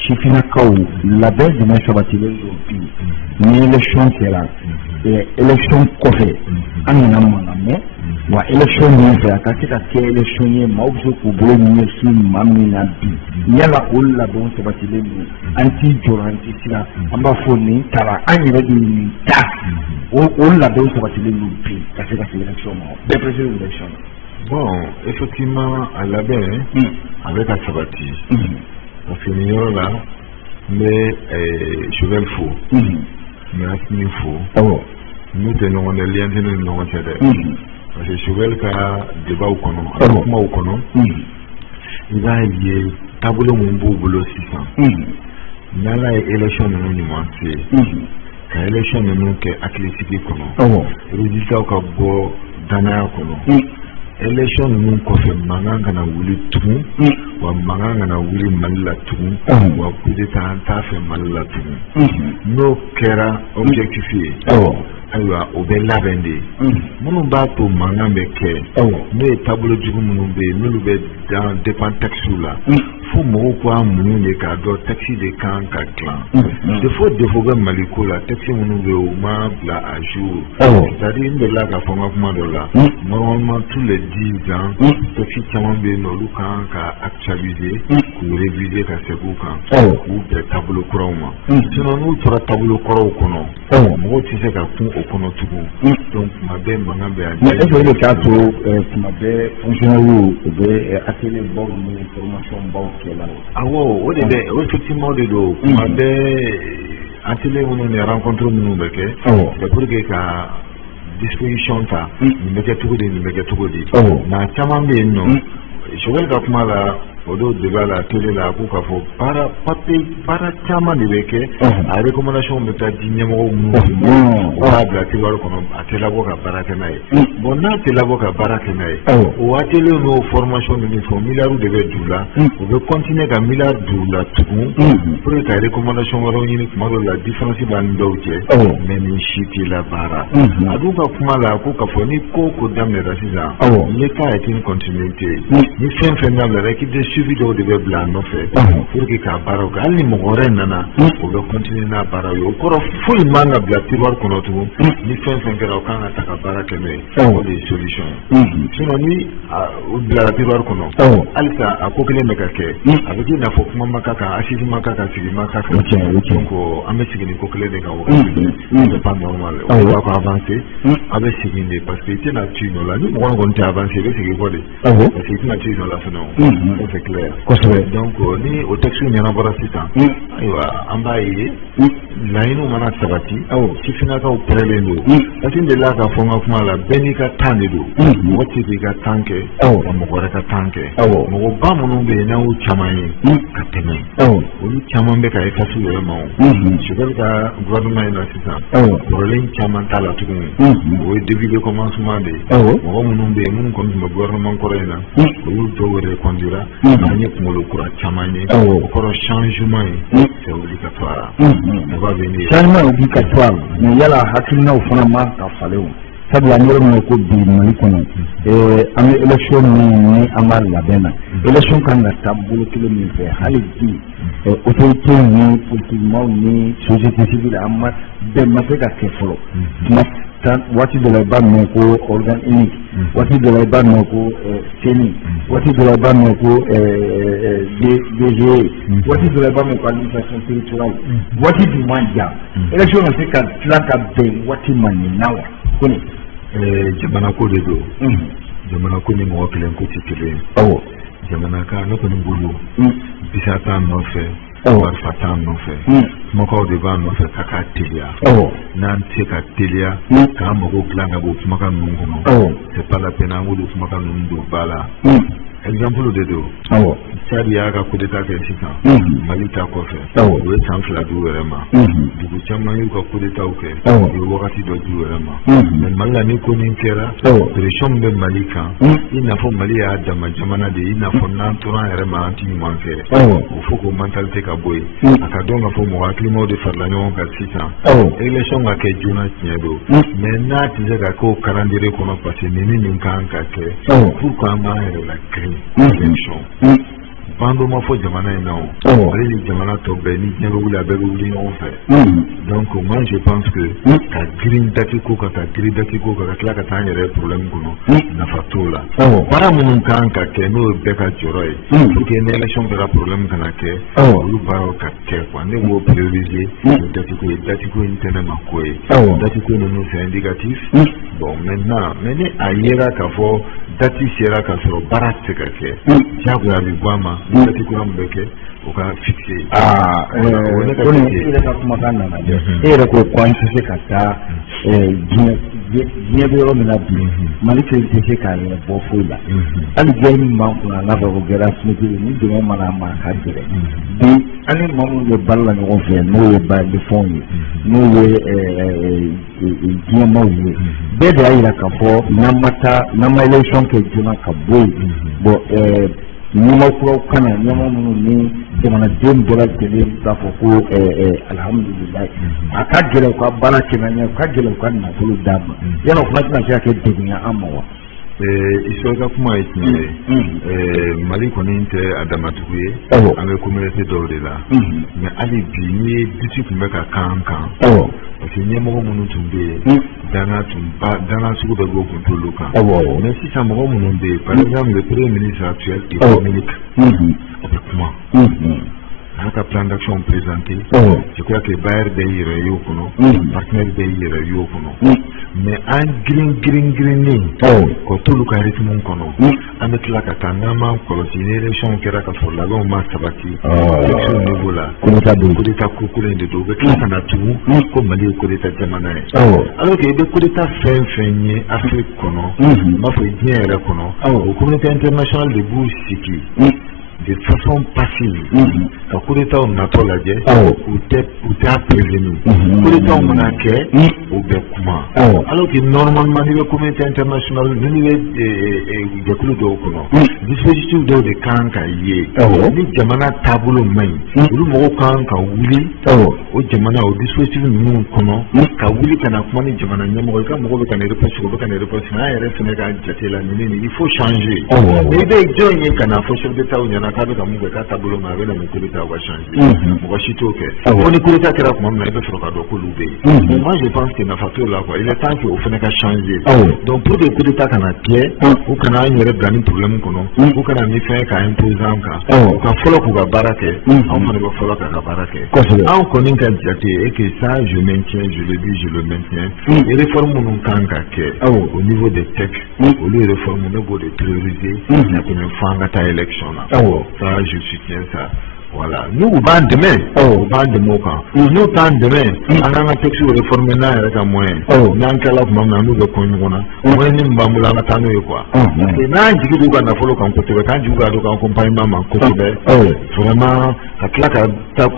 sifinnakaw labɛn jumɛn sabatilen don bi ni élection kɛra élection kɔfɛ an nana mankan mɛn wa élection min fɛ a ka se ka kɛ élection ye maaw bɛ se k'u bolo ɲɛsin maa min na bi yala o labɛnw sabatilen don an t'i jɔrɔ an t'i sira an b'a fɔ nin taara an yɛrɛ de nin ta o labɛnw sabatilen don bi ka se ka se élection ma bɛɛ préféré élection na. Bon, effectivement, à la baie, avec la sabati, parce que nous là, mais je vais le faux, mais il faut, nous tenons des liens de nos parce que je vais le cas débat au conon, alors moi au conon, il va y avoir tableau mon beau boulot 600. Dans la élection de nous nuancée, quand élection de nous qui est athlétique conon, résultat au beau danaya conon. Élection ninnu kɔfɛ mankan kana wuli tugun wa mankan kana wuli Mali la tugun wa coup d'état an t'a fɛ Mali la tugun n'o kɛra objectif ye ayiwa o bɛ labɛn de ye minnu b'a to mankan bɛ kɛ n'o ye taabolo jugu minnu bɛ yen n'olu bɛ dans dépend texte la f'u faut moko munu le ka do taxi de kan ka clan de faut Maliko la taxi munu be o ma bla à jour c'est-à-dire de là ka fonga kuma do la normalement tous les 10 ans taxi chama be no lu kan ka actualiser ou réviser ka se ku kan ou de tableau chroma sinon nous tora tableau chroma kono mo ti se ka kun o kono tugu donc ma be manga be a mais est-ce que le cas kuma be fonctionnaire be atelier bon formation bon kela o de be effectivement de do ma be atelier on ne rencontre nous beke c'est pour que ka disposition ta ni meke tugu di na chama be no je vais ka kuma la odo de la télé la ko ka fo para chama de beke a recommandation de ta dinyamo mu o bla ti waro kono atela bo ka baraka nai bon na atela bo ka baraka nai o atela no formation de formulaire de be dula o be continuer ka milliard dula tout pour que recommandation waro ni kuma la différence ba ndauke mais ni shiti la bara adu ka kuma la ko ka fo ni ko damne da sisa ni ka est une continuité ni fin na la équipe de suivi de bebla no fait pour que ka baro ka ali mo gore nana o be continuer na baro yo ko full manga bla tiroir kono to ni fin kera o kana ta ka bara keme o des solutions sinon ni o bla tiroir kono alta akokele meka ke avec na fo kuma makaka asisi makaka sigi makaka donc ame sigi ni kokele de ka o c'est pas normal on doit avancer avec sigi ni parce que c'est na tu no la ni mo on ta avancer avec sigi ko de parce que c'est na tu no la sono c'est clair donc ni au texte ni na bara sita aywa ambaye laino mana sabati si fina ka prelendo atin de la ka fonga kuma la benika tanedo wati de ka tanke mo gore ka tanke mo ba mo be na u chamaye ka teme o chamambe ka e kasu le mo je ka gouvernement na sita problème chaman tala tugu o début de commencement de mo mo be mo ko mo gouvernement corena o to wore conduira ni kumolo kura chamanye ko changement c'est obligatoire on va venir changement obligatoire mais yala hakina ufana ma ka faleo sabula nyoro mo ko bi mali kono am election ni amal la bena election kan na tabulu kilo mi fe hali di autorité ni politiquement ni société civile amma de mafeka ke folo wati de la ban ko organ unique wati de la ban ko CENI wati de la ban ko DG wati de la ban ko administration territoriale wati du manja election na seka tlanka be wati mani nawa kuni jamana ko de do jamana ko ni mo kelen ko tikile jamana ka no ko ngulu bisata no fe Fatan no fait. Mon corps devant no fait kaka telia. Nanti ka telia. Quand mon glanga bo fumaka nungu. C'est pas la peine à vous de fumaka nungu bala. Exemple de deux. Sadi ya ka kudeta ke sika. Malita ko fe. We chancela du rema. Du chama yu ka kudeta o ke. Yo wakati do du rema. Mais malla ni ko ni kera. Pression be malika. Ina fo malia da majamana de ina fo na tora rema anti manke. O fo ko mentalité ka boy. Aka donga fo mo aklimo de farla nyon ka sika. Election ga ke juna tiedo. Mais na tize ka ko karandire ko no passe ni ni kan ka ke. Pourquoi ma la crise élection Bando ma fo jamana non les jamana to be ni nyalo wula be wuli on fait donc moi je pense que ka green datiko ka green datiko ka kla ka tanyere problème kono na fatola para mun kan ka ke no be ka joroi pour que une élection de la problème kana ke lu baro ka ke kwa ne wo prioriser datiko interne makoy datiko no c'est indicatif bon maintenant mais ayera ka fo dati sera ka so barat ka ke jago ya bigwama dati kuna mbeke uka fixé on est ka kuma kana na era ko kwanza se kata bien de on a dit malika se ka le bo fuila ali gani ma kuna na ba gera smiti ni de ma na ma ka dire bi ani mamu de balla ni on fait no ba de fond no dia mo be da ira ka fo na election ke juna ka boy bo nima kura kana nyama ni jamana dem dora tele ta fo ko alhamdulillah aka gele ko bala kinanya ka gele ko na tulu dama yana kuma tana shi ake dunya amma Historika kuma ye tiɲɛ ye Mali kɔni tɛ a damatugu ye an bɛ communauté dɔw de la mais hali bi n'i ye dusu tun bɛ ka kan parce que ɲɛmɔgɔ minnu tun bɛ yen danga sugu dɔ b'o kun t'olu kan mais sisan mɔgɔ minnu bɛ yen par exemple le premier ministre actuel Dominique a bɛ kuma a ka plan d'action présenté je crois que Bayer bɛ yɛrɛ y'o kɔnɔ partenaire bɛ yɛrɛ y'o kɔnɔ mais an girin ko t'olu ka rythme kɔnɔ an bɛ tila ka taa n'an m'an kɔlɔsi ni élection kɛra ka sɔrɔ labɛnw ma sabati élection niveau la coup d'état kukulen de don u bɛ tila ka na tugun ko Mali ye coup d'état jamana ye alors que i bɛ coup d'état fɛn fɛn ye Afrique kɔnɔ n b'a fɔ diɲɛ yɛrɛ kɔnɔ o communauté internationale de b'u sigi de façon passive ka coup d'état natɔ lajɛ u t'a prévenu coup d'état mana kɛ o bɛ kuma alors que normalement n'i bɛ communauté internationale n'i bɛ jɛkulu dɔw kɔnɔ dispositif dɔw de kan ka ye ni jamana taabolo man ɲi olu mɔgɔw kan ka wuli o jamana o dispositif ninnu kɔnɔ ka wuli ka na kuma ni jamana ɲɛmɔgɔ i ka mɔgɔw bɛ ka na réponse o bɛ ka na réponse an yɛrɛ fɛnɛ ka jate la nin il faut changer mais i bɛ jɔn ye ka na fɔ chef d'état ɲɛna k'a bɛ ka mun kɛ k'a taabolo ma a bɛ na ni coup d'état va changer mɔgɔ si t'o kɛ fo ni coup d'état kɛra tuma min na i bɛ sɔrɔ ka dɔn k'olu bɛ yen moi je pense que nafa t'o la quoi il est temps que o fɛnɛ ka changer donc pour que coup d'état kana kɛ u kana an yɛrɛ bila ni problème kɔnɔ u kana ni fɛn ka imposer an kan u ka fɔlɔ k'u ka baara kɛ anw fana bɛ fɔlɔ k'a ka baara kɛ anw kɔni ka jate et que ça je maintiens je le dis je le maintiens les réformes minnu kan ka kɛ au niveau des textes olu réformes ne b'o de prioriser ka tɛmɛ fo an ka taa élection na ça je soutiens ça. Voilà. Nous, au bas demain, au bas de Moka, nous, tant demain, on a un texte réformé là avec un moyen. N'en quel autre moment nous le connaissons, on est une bamboula à tanner quoi. Et là, je dis que nous avons quand côté, quand je regarde en accompagnement côté, vraiment, la claque à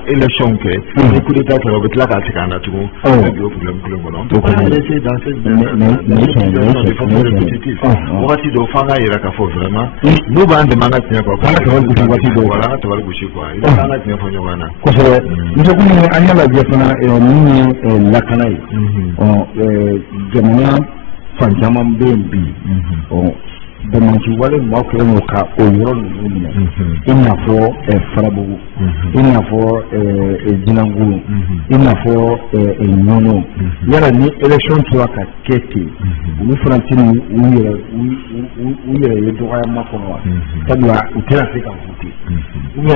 élection que, les coups d'état qui avaient claque à ce qu'on a tout, le problème que l'on a. Donc, on a laissé dans cette situation de façon répétitive. On va dire de faire il y a qu'à faire vraiment. Nous, bas de magasin quoi. Voilà, tu vas le boucher quoi. kosɛbɛ musokun an y'a lajɛ fana min ye lakana ye jamana fan caman bɛ yen bi damaci wale mɔgɔ kɛlen don ka o yɔrɔ ninnu minɛ i n'a fɔ farabugu i n'a fɔ jinɛnkuru i n'a fɔ ɲɔnɔ yala ni élection tora ka kɛ ten olu fana tɛ u yɛrɛ ye dɔgɔyama kɔnɔ wa sabula u tɛna se ka voter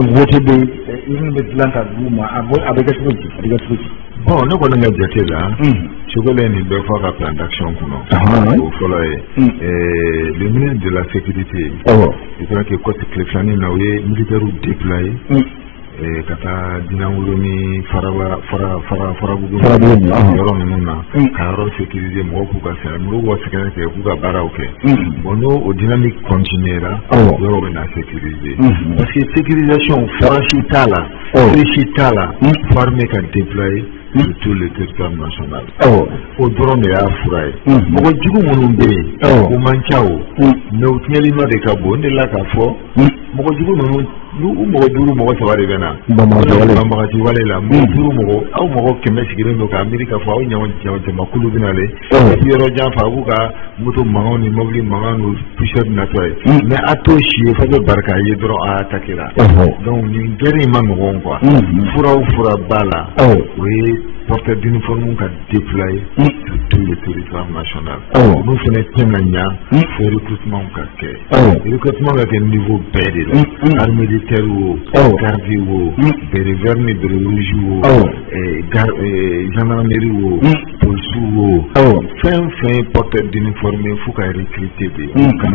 vote bɛ min bɛ dilan ka d'u ma a bɛ kɛ cogo di a bɛ kɛ cogo di. Bon ne kɔni ka jate la Sogolɛ nin bɛɛ fɔ ka plan d'action kɔnɔ o fɔlɔ ye le ministre de la sécurité je crois que côté tile filanin na o ye militaires déployé ka taa Dinangolo ni Farabugu yɔrɔ ninnu na ka yɔrɔ sécuriser mɔgɔw k'u ka sɛgɛn kɛ k'u ka baaraw kɛ bon n'o o dynamique continuera yɔrɔ bɛ na sécuriser parce que sécurisation franchi t'a la précis t'a la fo armée ka déployer sur tout le territoire national o dɔrɔn de y'a fura ye mɔgɔ jugu minnu bɛ yen o man ca o mais o tiɲɛlima de ka bon o de la k'a fɔ mɔgɔ jugu ninnu u mɔgɔ duuru mɔgɔ saba de bɛ na banbagaci wale la mɔgɔ duuru mɔgɔ aw mɔgɔ 100 sigilen don k'a miiri k'a fɔ aw jamakulu bɛ nalen yɔrɔ jan fɛ a b'u ka moto mankanw ni mobili mankanw ni poussière natɔ ye mais a t'o si ye fo bɛ barika ye dɔrɔn a attaqué la donc nin guerre in ma nɔgɔn quoi fura o fura b'a la o ye porteur d'uniforme ka déployer sur tout le territoire national n'u fana tɛna ɲa fo recrutement ka kɛ recrutement ka kɛ niveau bɛɛ de la armée militaire wo garde wo bere vert ni bere rouge wo gendarmerie wo police wo fɛn porteur d'uniforme fo ka recruter de kan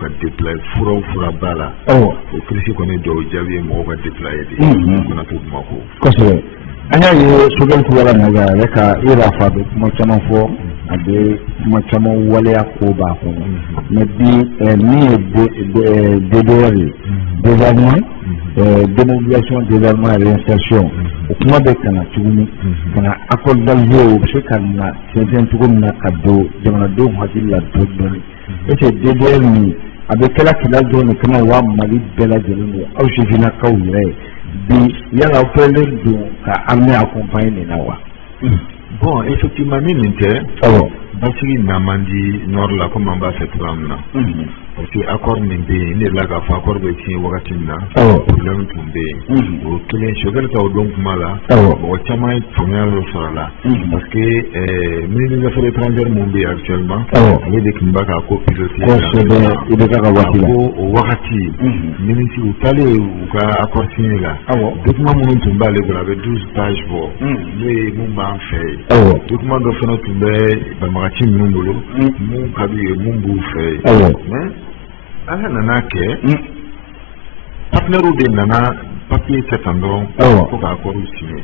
ka déployer fura b'a la o kirisi kɔni dɔw jaabi ye mɔgɔw ka déployer de kɔnɔ to Bamako kosɛbɛ. An y'a ye Sogɛli Kulibali nana a bɛ ka i yɛrɛ fɔ a bɛ kuma caman fɔ a bɛ kuma caman waleya ko b'a kɔnɔ mais bi min ye DDR ye désarmement démobilisation désarmement et réinsertion o kuma bɛ ka na tuguni ka na accord d'Alger o bɛ se ka na sɛnsɛn cogo min na ka don jamanadenw hakili la dɔɔnin est ce que DDR nin a bɛ kɛla kɛlɛ dɔrɔn de kama wa Mali bɛɛ lajɛlen don aw sifinnakaw yɛrɛ bi yala aw kɛlen don ka armée accompagner nin na wa. Bon effectivement min nin tɛ basigi namandi nord la comme on va faire programme là parce que accord nimbe ne la ga fa accord be ci wakati na problème tumbe o kelen shogal ka o donc mala o chama premier sala parce que ministre des affaires étrangères mumbi actuellement avec des kimbaka ko piloter il est ka wakati ministre utale ou ka accord signé là document mun tumba le avec 12 pages pour mais mun ba fait document do fana tumbe ba magati mun bolo mun kabi mun bu fait ala nana kɛ partenaire de nana papier kɛ tan dɔrɔn ko ka accord signé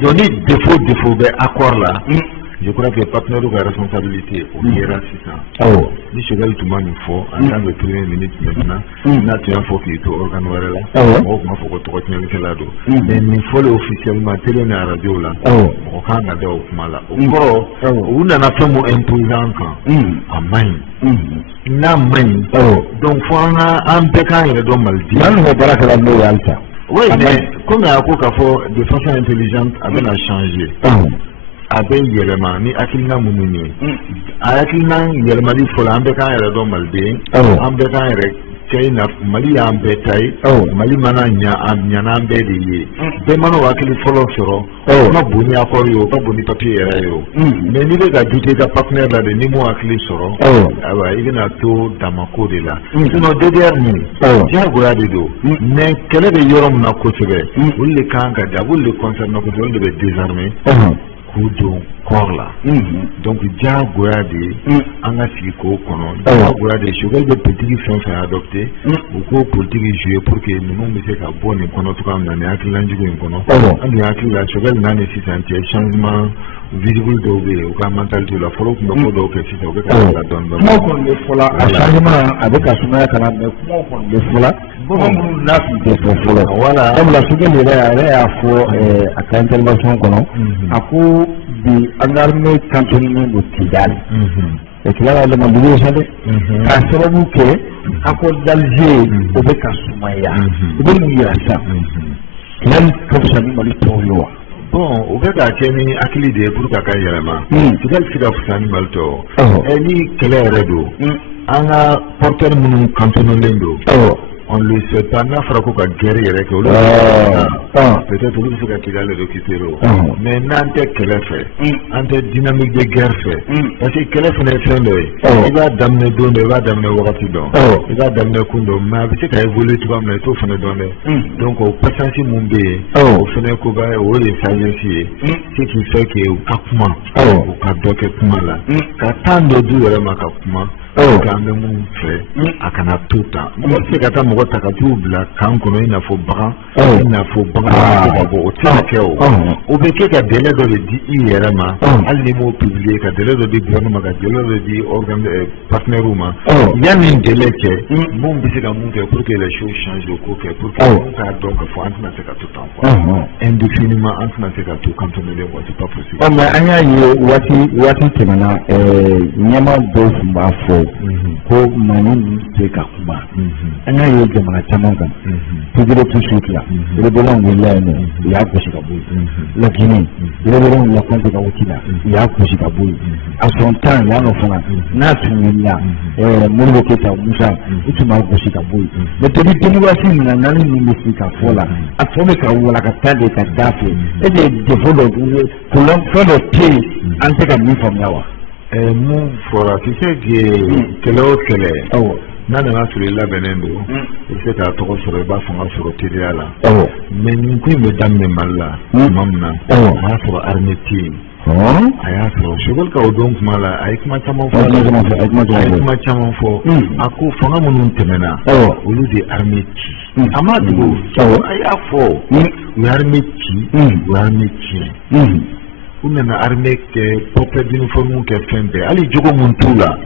donc ni défaut bɛ accord la je crois que partenaire ka responsabilité o yera sisan ni Choguel tun ma nin fɔ en tant que premier ministre maintenant n'a tun y'a fɔ k'i to organe wɛrɛ la mɔgɔw tun b'a fɔ ko tɔgɔ tiɲɛlikɛla don mais nin fɔlen officiellement télé ni radio la mɔgɔ kan ka da o kuma la o kɔrɔ u nana fɛn mun imposer an kan a man ɲi n'a man ɲi donc fo an bɛɛ k'an yɛrɛ dɔn Maliden an ka baara kɛra n'o ye halisa oui mais comme a ko k'a fɔ de façon intelligente a bɛna changer a bɛ yɛlɛma ni hakilina minnu ye a hakilina yɛlɛmali fɔlɔ an bɛɛ k'an yɛrɛ dɔn Maliden an bɛɛ k'an yɛrɛ cɛ in na Mali y'an bɛɛ ta ye Mali mana ɲana an bɛɛ de ye bɛɛ mana o hakili fɔlɔ sɔrɔ o ka bon ni accord ye o ka bon ni papier yɛrɛ ye o mais n'i bɛ ka douter i ka partenaire la de n'i m'o hakili sɔrɔ ayiwa i bɛna to damako de la sinon DDR nin diyagoya de don mais kɛlɛ bɛ yɔrɔ min na kosɛbɛ olu de kan ka di a b'olu de concerner kosɛbɛ olu de bɛ désarmer k'u don corps la donc diyagoya de an ka sigi k'o kɔnɔ diyagoya de Choguel bɛ politique fɛn fɛn adopté u k'o politique jouer pour que ninnu bɛ se ka bɔ nin kɔnɔ cogoya min na nin hakililajugu in kɔnɔ an dun hakili la Choguel n'a ni sisan cɛ changement visible dɔw bɛ yen u ka mentalité la fɔlɔ tun bɛ ko dɔw kɛ sisan u bɛ ka yɛlɛ dɔɔnin dɔɔnin. Kumaw kɔni bɛ fɔ la a changement a bɛ ka sumaya ka na mais kumaw kɔni bɛ fɔ la kuma minnu n'a tun tɛ fɔ fɔlɔ. Voilà sabula Choguel yɛrɛ y'a fɔ a ka intervention kɔnɔ a ko bi an ka armée cantonné don Kidali. Kidali yɛlɛma dugu sa dɛ k'a sababu kɛ accord d'Alger o bɛ ka sumaya u bɛ mun yira sisan Kidali ka fisa ni Mali tɔw ye wa. Bon o bɛ k'a kɛ ni hakili de ye pour ka yɛlɛma Kidali se ka fisa ni Mali tɔw ni kɛlɛ yɛrɛ don an ka porteur minnu cantonné don on le sait pas n'a fɔra ko ka guerre yɛrɛ kɛ olu peut-être olu bɛ se ka Kidali récupérer o mais n'an tɛ kɛlɛ fɛ an tɛ dynamique de guerre fɛ parce que kɛlɛ fana ye fɛn dɔ ye i b'a daminɛ don dɔ i b'a daminɛ wagati dɔn i b'a daminɛ kun dɔn mais a bɛ se ka évoluer cogoya min na i t'o fana dɔn dɛ donc o patience mun bɛ yen o fana ko ba o de ye sagesse ye ce qui fait que u ka kuma u ka dɔ kɛ kuma la ka temps dɔ di u yɛrɛ ma ka kuma k'an bɛ mun fɛ a kana to tan mɔgɔ tɛ se ka taa mɔgɔ ta ka t'u bila kan kɔnɔ i n'a fɔ bagan i n'a fɔ bagan ka bɔ o tɛ se ka kɛ o bɛ kɛ ka délai dɔ de di i yɛrɛ ma hali ni m'o publier ka délai dɔ di gouvernement ka délai dɔ di partenaires ma yanni délai cɛ mun bɛ se ka mun kɛ pour que les choses changent o ko kɛ pour que mun k'a dɔn ka fɔ an tɛna se ka to tan quoi indéfiniment an tɛna se ka to cantonné quoi c'est pas possible. Mais an y'a ye waati tɛmɛna ɲɛmaa dɔw tun b'a fɔ ko Mali ninnu tɛ ka kuma an y'a ye jamana caman kan toujours tout suite la rebellion wulila yen nɔ u y'a gosi ka bɔ yen La Guinée rebellion wulila contre ka wuti la u y'a gosi ka bɔ yen a sɔn tan yan nɔ fana n'a tun wulila Modibo Keyita Musa u tun b'a gosi ka bɔ yen mais depuis démocratie nana naani ninnu bɛ sigi ka fɔ la a tɔ bɛ ka walakata de ka da fɛ e de défaut dɔ problème fɛn dɔ tɛ yen an tɛ ka min faamuya wa. Mun fɔra tu sais que kɛlɛ o kɛlɛ n'a nana sɔrɔ i labɛnnen don i bɛ se k'a tɔgɔ sɔrɔ i b'a fanga sɔrɔ teliya la mais nin ko in bɛ daminɛ Mali la tuma min na a y'a sɔrɔ armée tɛ yen a y'a sɔrɔ Choguel ka o don kuma la a ye kuma caman fɔ a ko fanga minnu tɛmɛna olu de armée ci a ma dogo a y'a fɔ u ye armée ci u ye armée tiɲɛ u nana armée kɛ portée d'uniforme kɛ fɛn bɛɛ hali jogo mun t'u la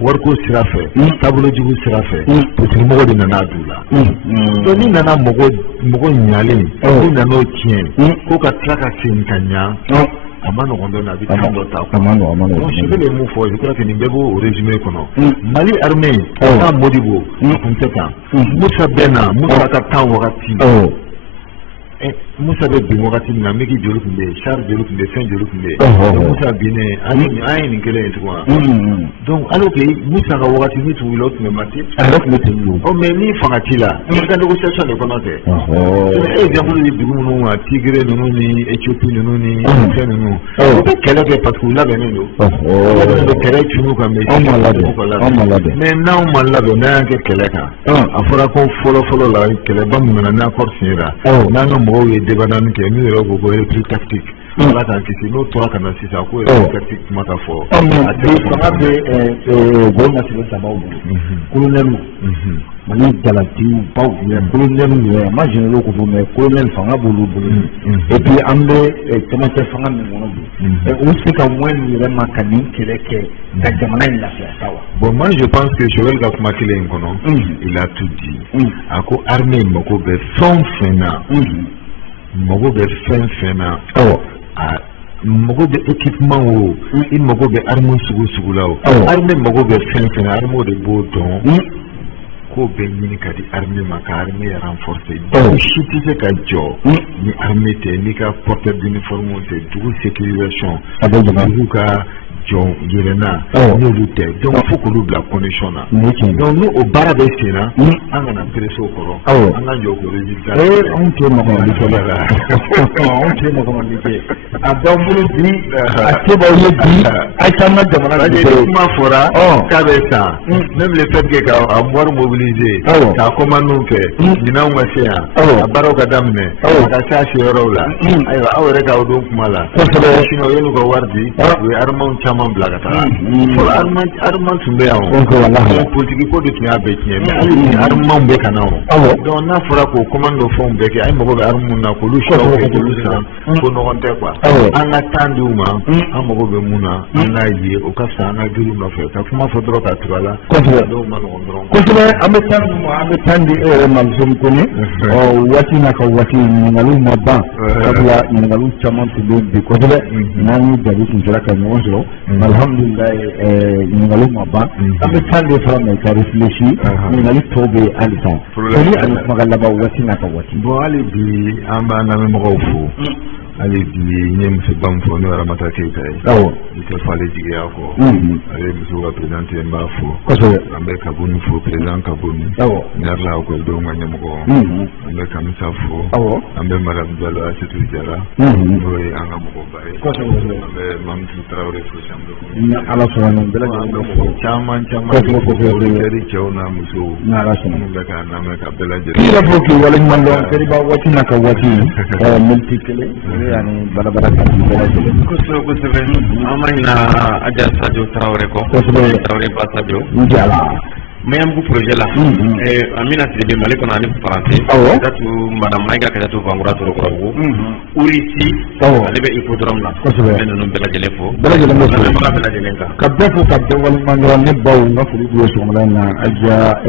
wariko sira fɛ taabolojugu sira fɛ politigimɔgɔ de nana d'u la donc ni nana mɔgɔ ɲalen ni nan'o tiɲɛ ko ka tila ka segin ka ɲa a ma nɔgɔn dɔɔnin a bɛ temps dɔ ta donc Choguel ye mun fɔ je crois que nin bɛɛ b'o résumé kɔnɔ Mali armée n'a Modibo a tun tɛ tan Musa bɛ na Musa ka temps wagati Musa bɛ bin wagati min na miki joli tun bɛ yen char joli tun bɛ yen fɛn joli tun bɛ yen Musa binnen an ye nin kelen ye tugun donc alors que Musa ka wagati ni tun wuli o tun bɛ mati tun bɛ ten mais ni fanga t'i la i ka négociation de kɔnɔ tɛ exemple ye dugu minnu ma Tigre ninnu ni Éthiopie ninnu ni fɛn ninnu u bɛ kɛlɛ kɛ parce que u labɛnnen don u bɛ kɛlɛ cunnu kan mais n'anw ma labɛn n'an y'a kɛ kɛlɛ kan a fɔra ko fɔlɔ la kɛlɛba min nana n'accord signera n'an ka mɔgɔw ye débat kɛ n'u yɛrɛ ko ko repris tactique ala k'an kisi n'o tora ka na sisan ko repris tactique kuma ka fɔ fanga bɛ gouvernement sabaw bolo colonel Mali jalatiw baw colonel ma généraux ko mais colonel fanga b'olu bolo et puis an bɛ cɛmancɛ fanga min kɔnɔ bi u se ka moyen yɛrɛ ma ka nin kɛlɛ kɛ ka jamana in lafiya sa wa bon moi je pense que Joël ka kuma kelen in kɔnɔ il a tout dit a ko armée mako bɛ fɛn fɛn na mago bɛ fɛn na mago bɛ équipement o i mago bɛ arme sugu la o armée mago bɛ fɛn na armée de b'o dɔn k'o bɛ ɲini ka di armée ma ka armée renforcer si tɛ se ka jɔ ni armée tɛ n'i ka porteur d'uniforme tɛ dugu sécurisation dugu ka jɔn yɛlɛnna n'olu tɛ donc fo k'olu bila condition na donc n'o o baara bɛ sen na an kana presse o kɔrɔ an ka jɔ k'o résultat anw tɛ mɔgɔmandi kɛ anw tɛ mɔgɔmandi kɛ a b'an bolo bi a tɛbaaw ye bi a t'an ka jamana de kɛ kuma fɔra k'a bɛ san même le fait que ka wari mobiliser k'a commande kɛ minɛnw ka se yan a baaraw ka daminɛ a ka se a se yɔrɔw la ayiwa aw yɛrɛ k'aw don kuma la sinon y'olu ka wari di u ye armɛw caman bila ka taga fɔlɔ armand tun bɛ yan politique ko de tun y'a bɛɛ tiɲɛ mais hali ni armand bɛ ka na donc n'a fɔra k'o commande fɛnw bɛɛ kɛ an mago bɛ armand na k'olu sɔrɔ kɛ k'olu san ko ɲɔgɔn tɛ quoi an ka temps di u ma an mago bɛ mun na an k'a ye o ka fisa an ka girin nɔfɛ ka kuma fɔ dɔrɔn ka tugu a la dɔw ma nɔgɔn dɔrɔn kosɛbɛ an bɛ temps d'u ma an bɛ temps di e yɛrɛ ma muso min kɔni waati n'a ka waati ɲininkaliw ma ban sabula ɲininkaliw caman tun bɛ bi kosɛbɛ n'an y'u jaabi tun sera ka ɲɔgɔn sɔrɔ alhamdulillah ɲininkaliw ma ban an bɛ temps de fara mɛ ka réfléchir ɲininkali tɔw bɛ halisa foli ani kumakan laban waati n'a ka waati bon hali bi an b'an lamɛnbagaw fo hali bi n ye musoba min fɔ n'o ye Aramata Keyita ye n tɛ fɔ ale jigiya kɔ ale muso ka présidente n b'a fo an bɛ Kabuni fo président Kabuni Ɲarela ekɔlidenw ka ɲɛmɔgɔ an bɛ Kamisa fo an bɛ madame Diallo Asetu Jara n'o ye an ka mɔgɔba ye an bɛ Mamutu Tarawele fo ni Ala sɔnna nin bɛɛ lajɛlen bɛ fo caman auditeurs cɛw n'a musow minnu bɛ k'an lamɛn ka bɛɛ lajɛlen k'i yɛrɛ fo k'i waleɲuman dɔn Keriba waati n'a ka waati miniti kelen yani barabara ka di bɛɛ lajɛlen kosɛbɛ an ma ɲina Aja Sadio Tarawele kɔ Tarawele Ba Sadio Mayambu projet la Amina Sidibe Mali kɔnɔ ani Faransi Kɛtatu madame Maïga Kɛtatu Vankura Torokɔrɔbugu Urisi ale bɛ hippodrome la ne ninnu bɛɛ lajɛlen fo bɛɛ lajɛlen kan ka bɛɛ fo ka bɛɛ waleɲuman dɔn ne baw n ka foli b'u ye sɔgɔmada in na Aja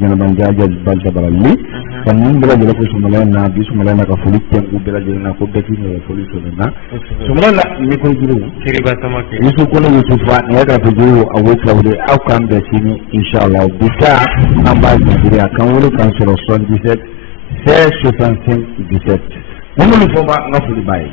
Jɛnɛbanja Aja Balta Balali ka ninnu bɛɛ lajɛlen fo sɔgɔmada in na bi sɔgɔmada in na ka foli tɛnku bɛɛ lajɛlen na ko bɛɛ k'i yɛrɛ foli sɔgɔmada in na sɔgɔmada in na micro juru Keriba Samake Yusuf Kone Yusufa ne ka juru a wo Traoré aw k'an bɛɛ sini inchallah bisa an b'a jabiri a kan wele kan sɔrɔ 77 16 65 17 mun fɔ ma n ka foli b'a ye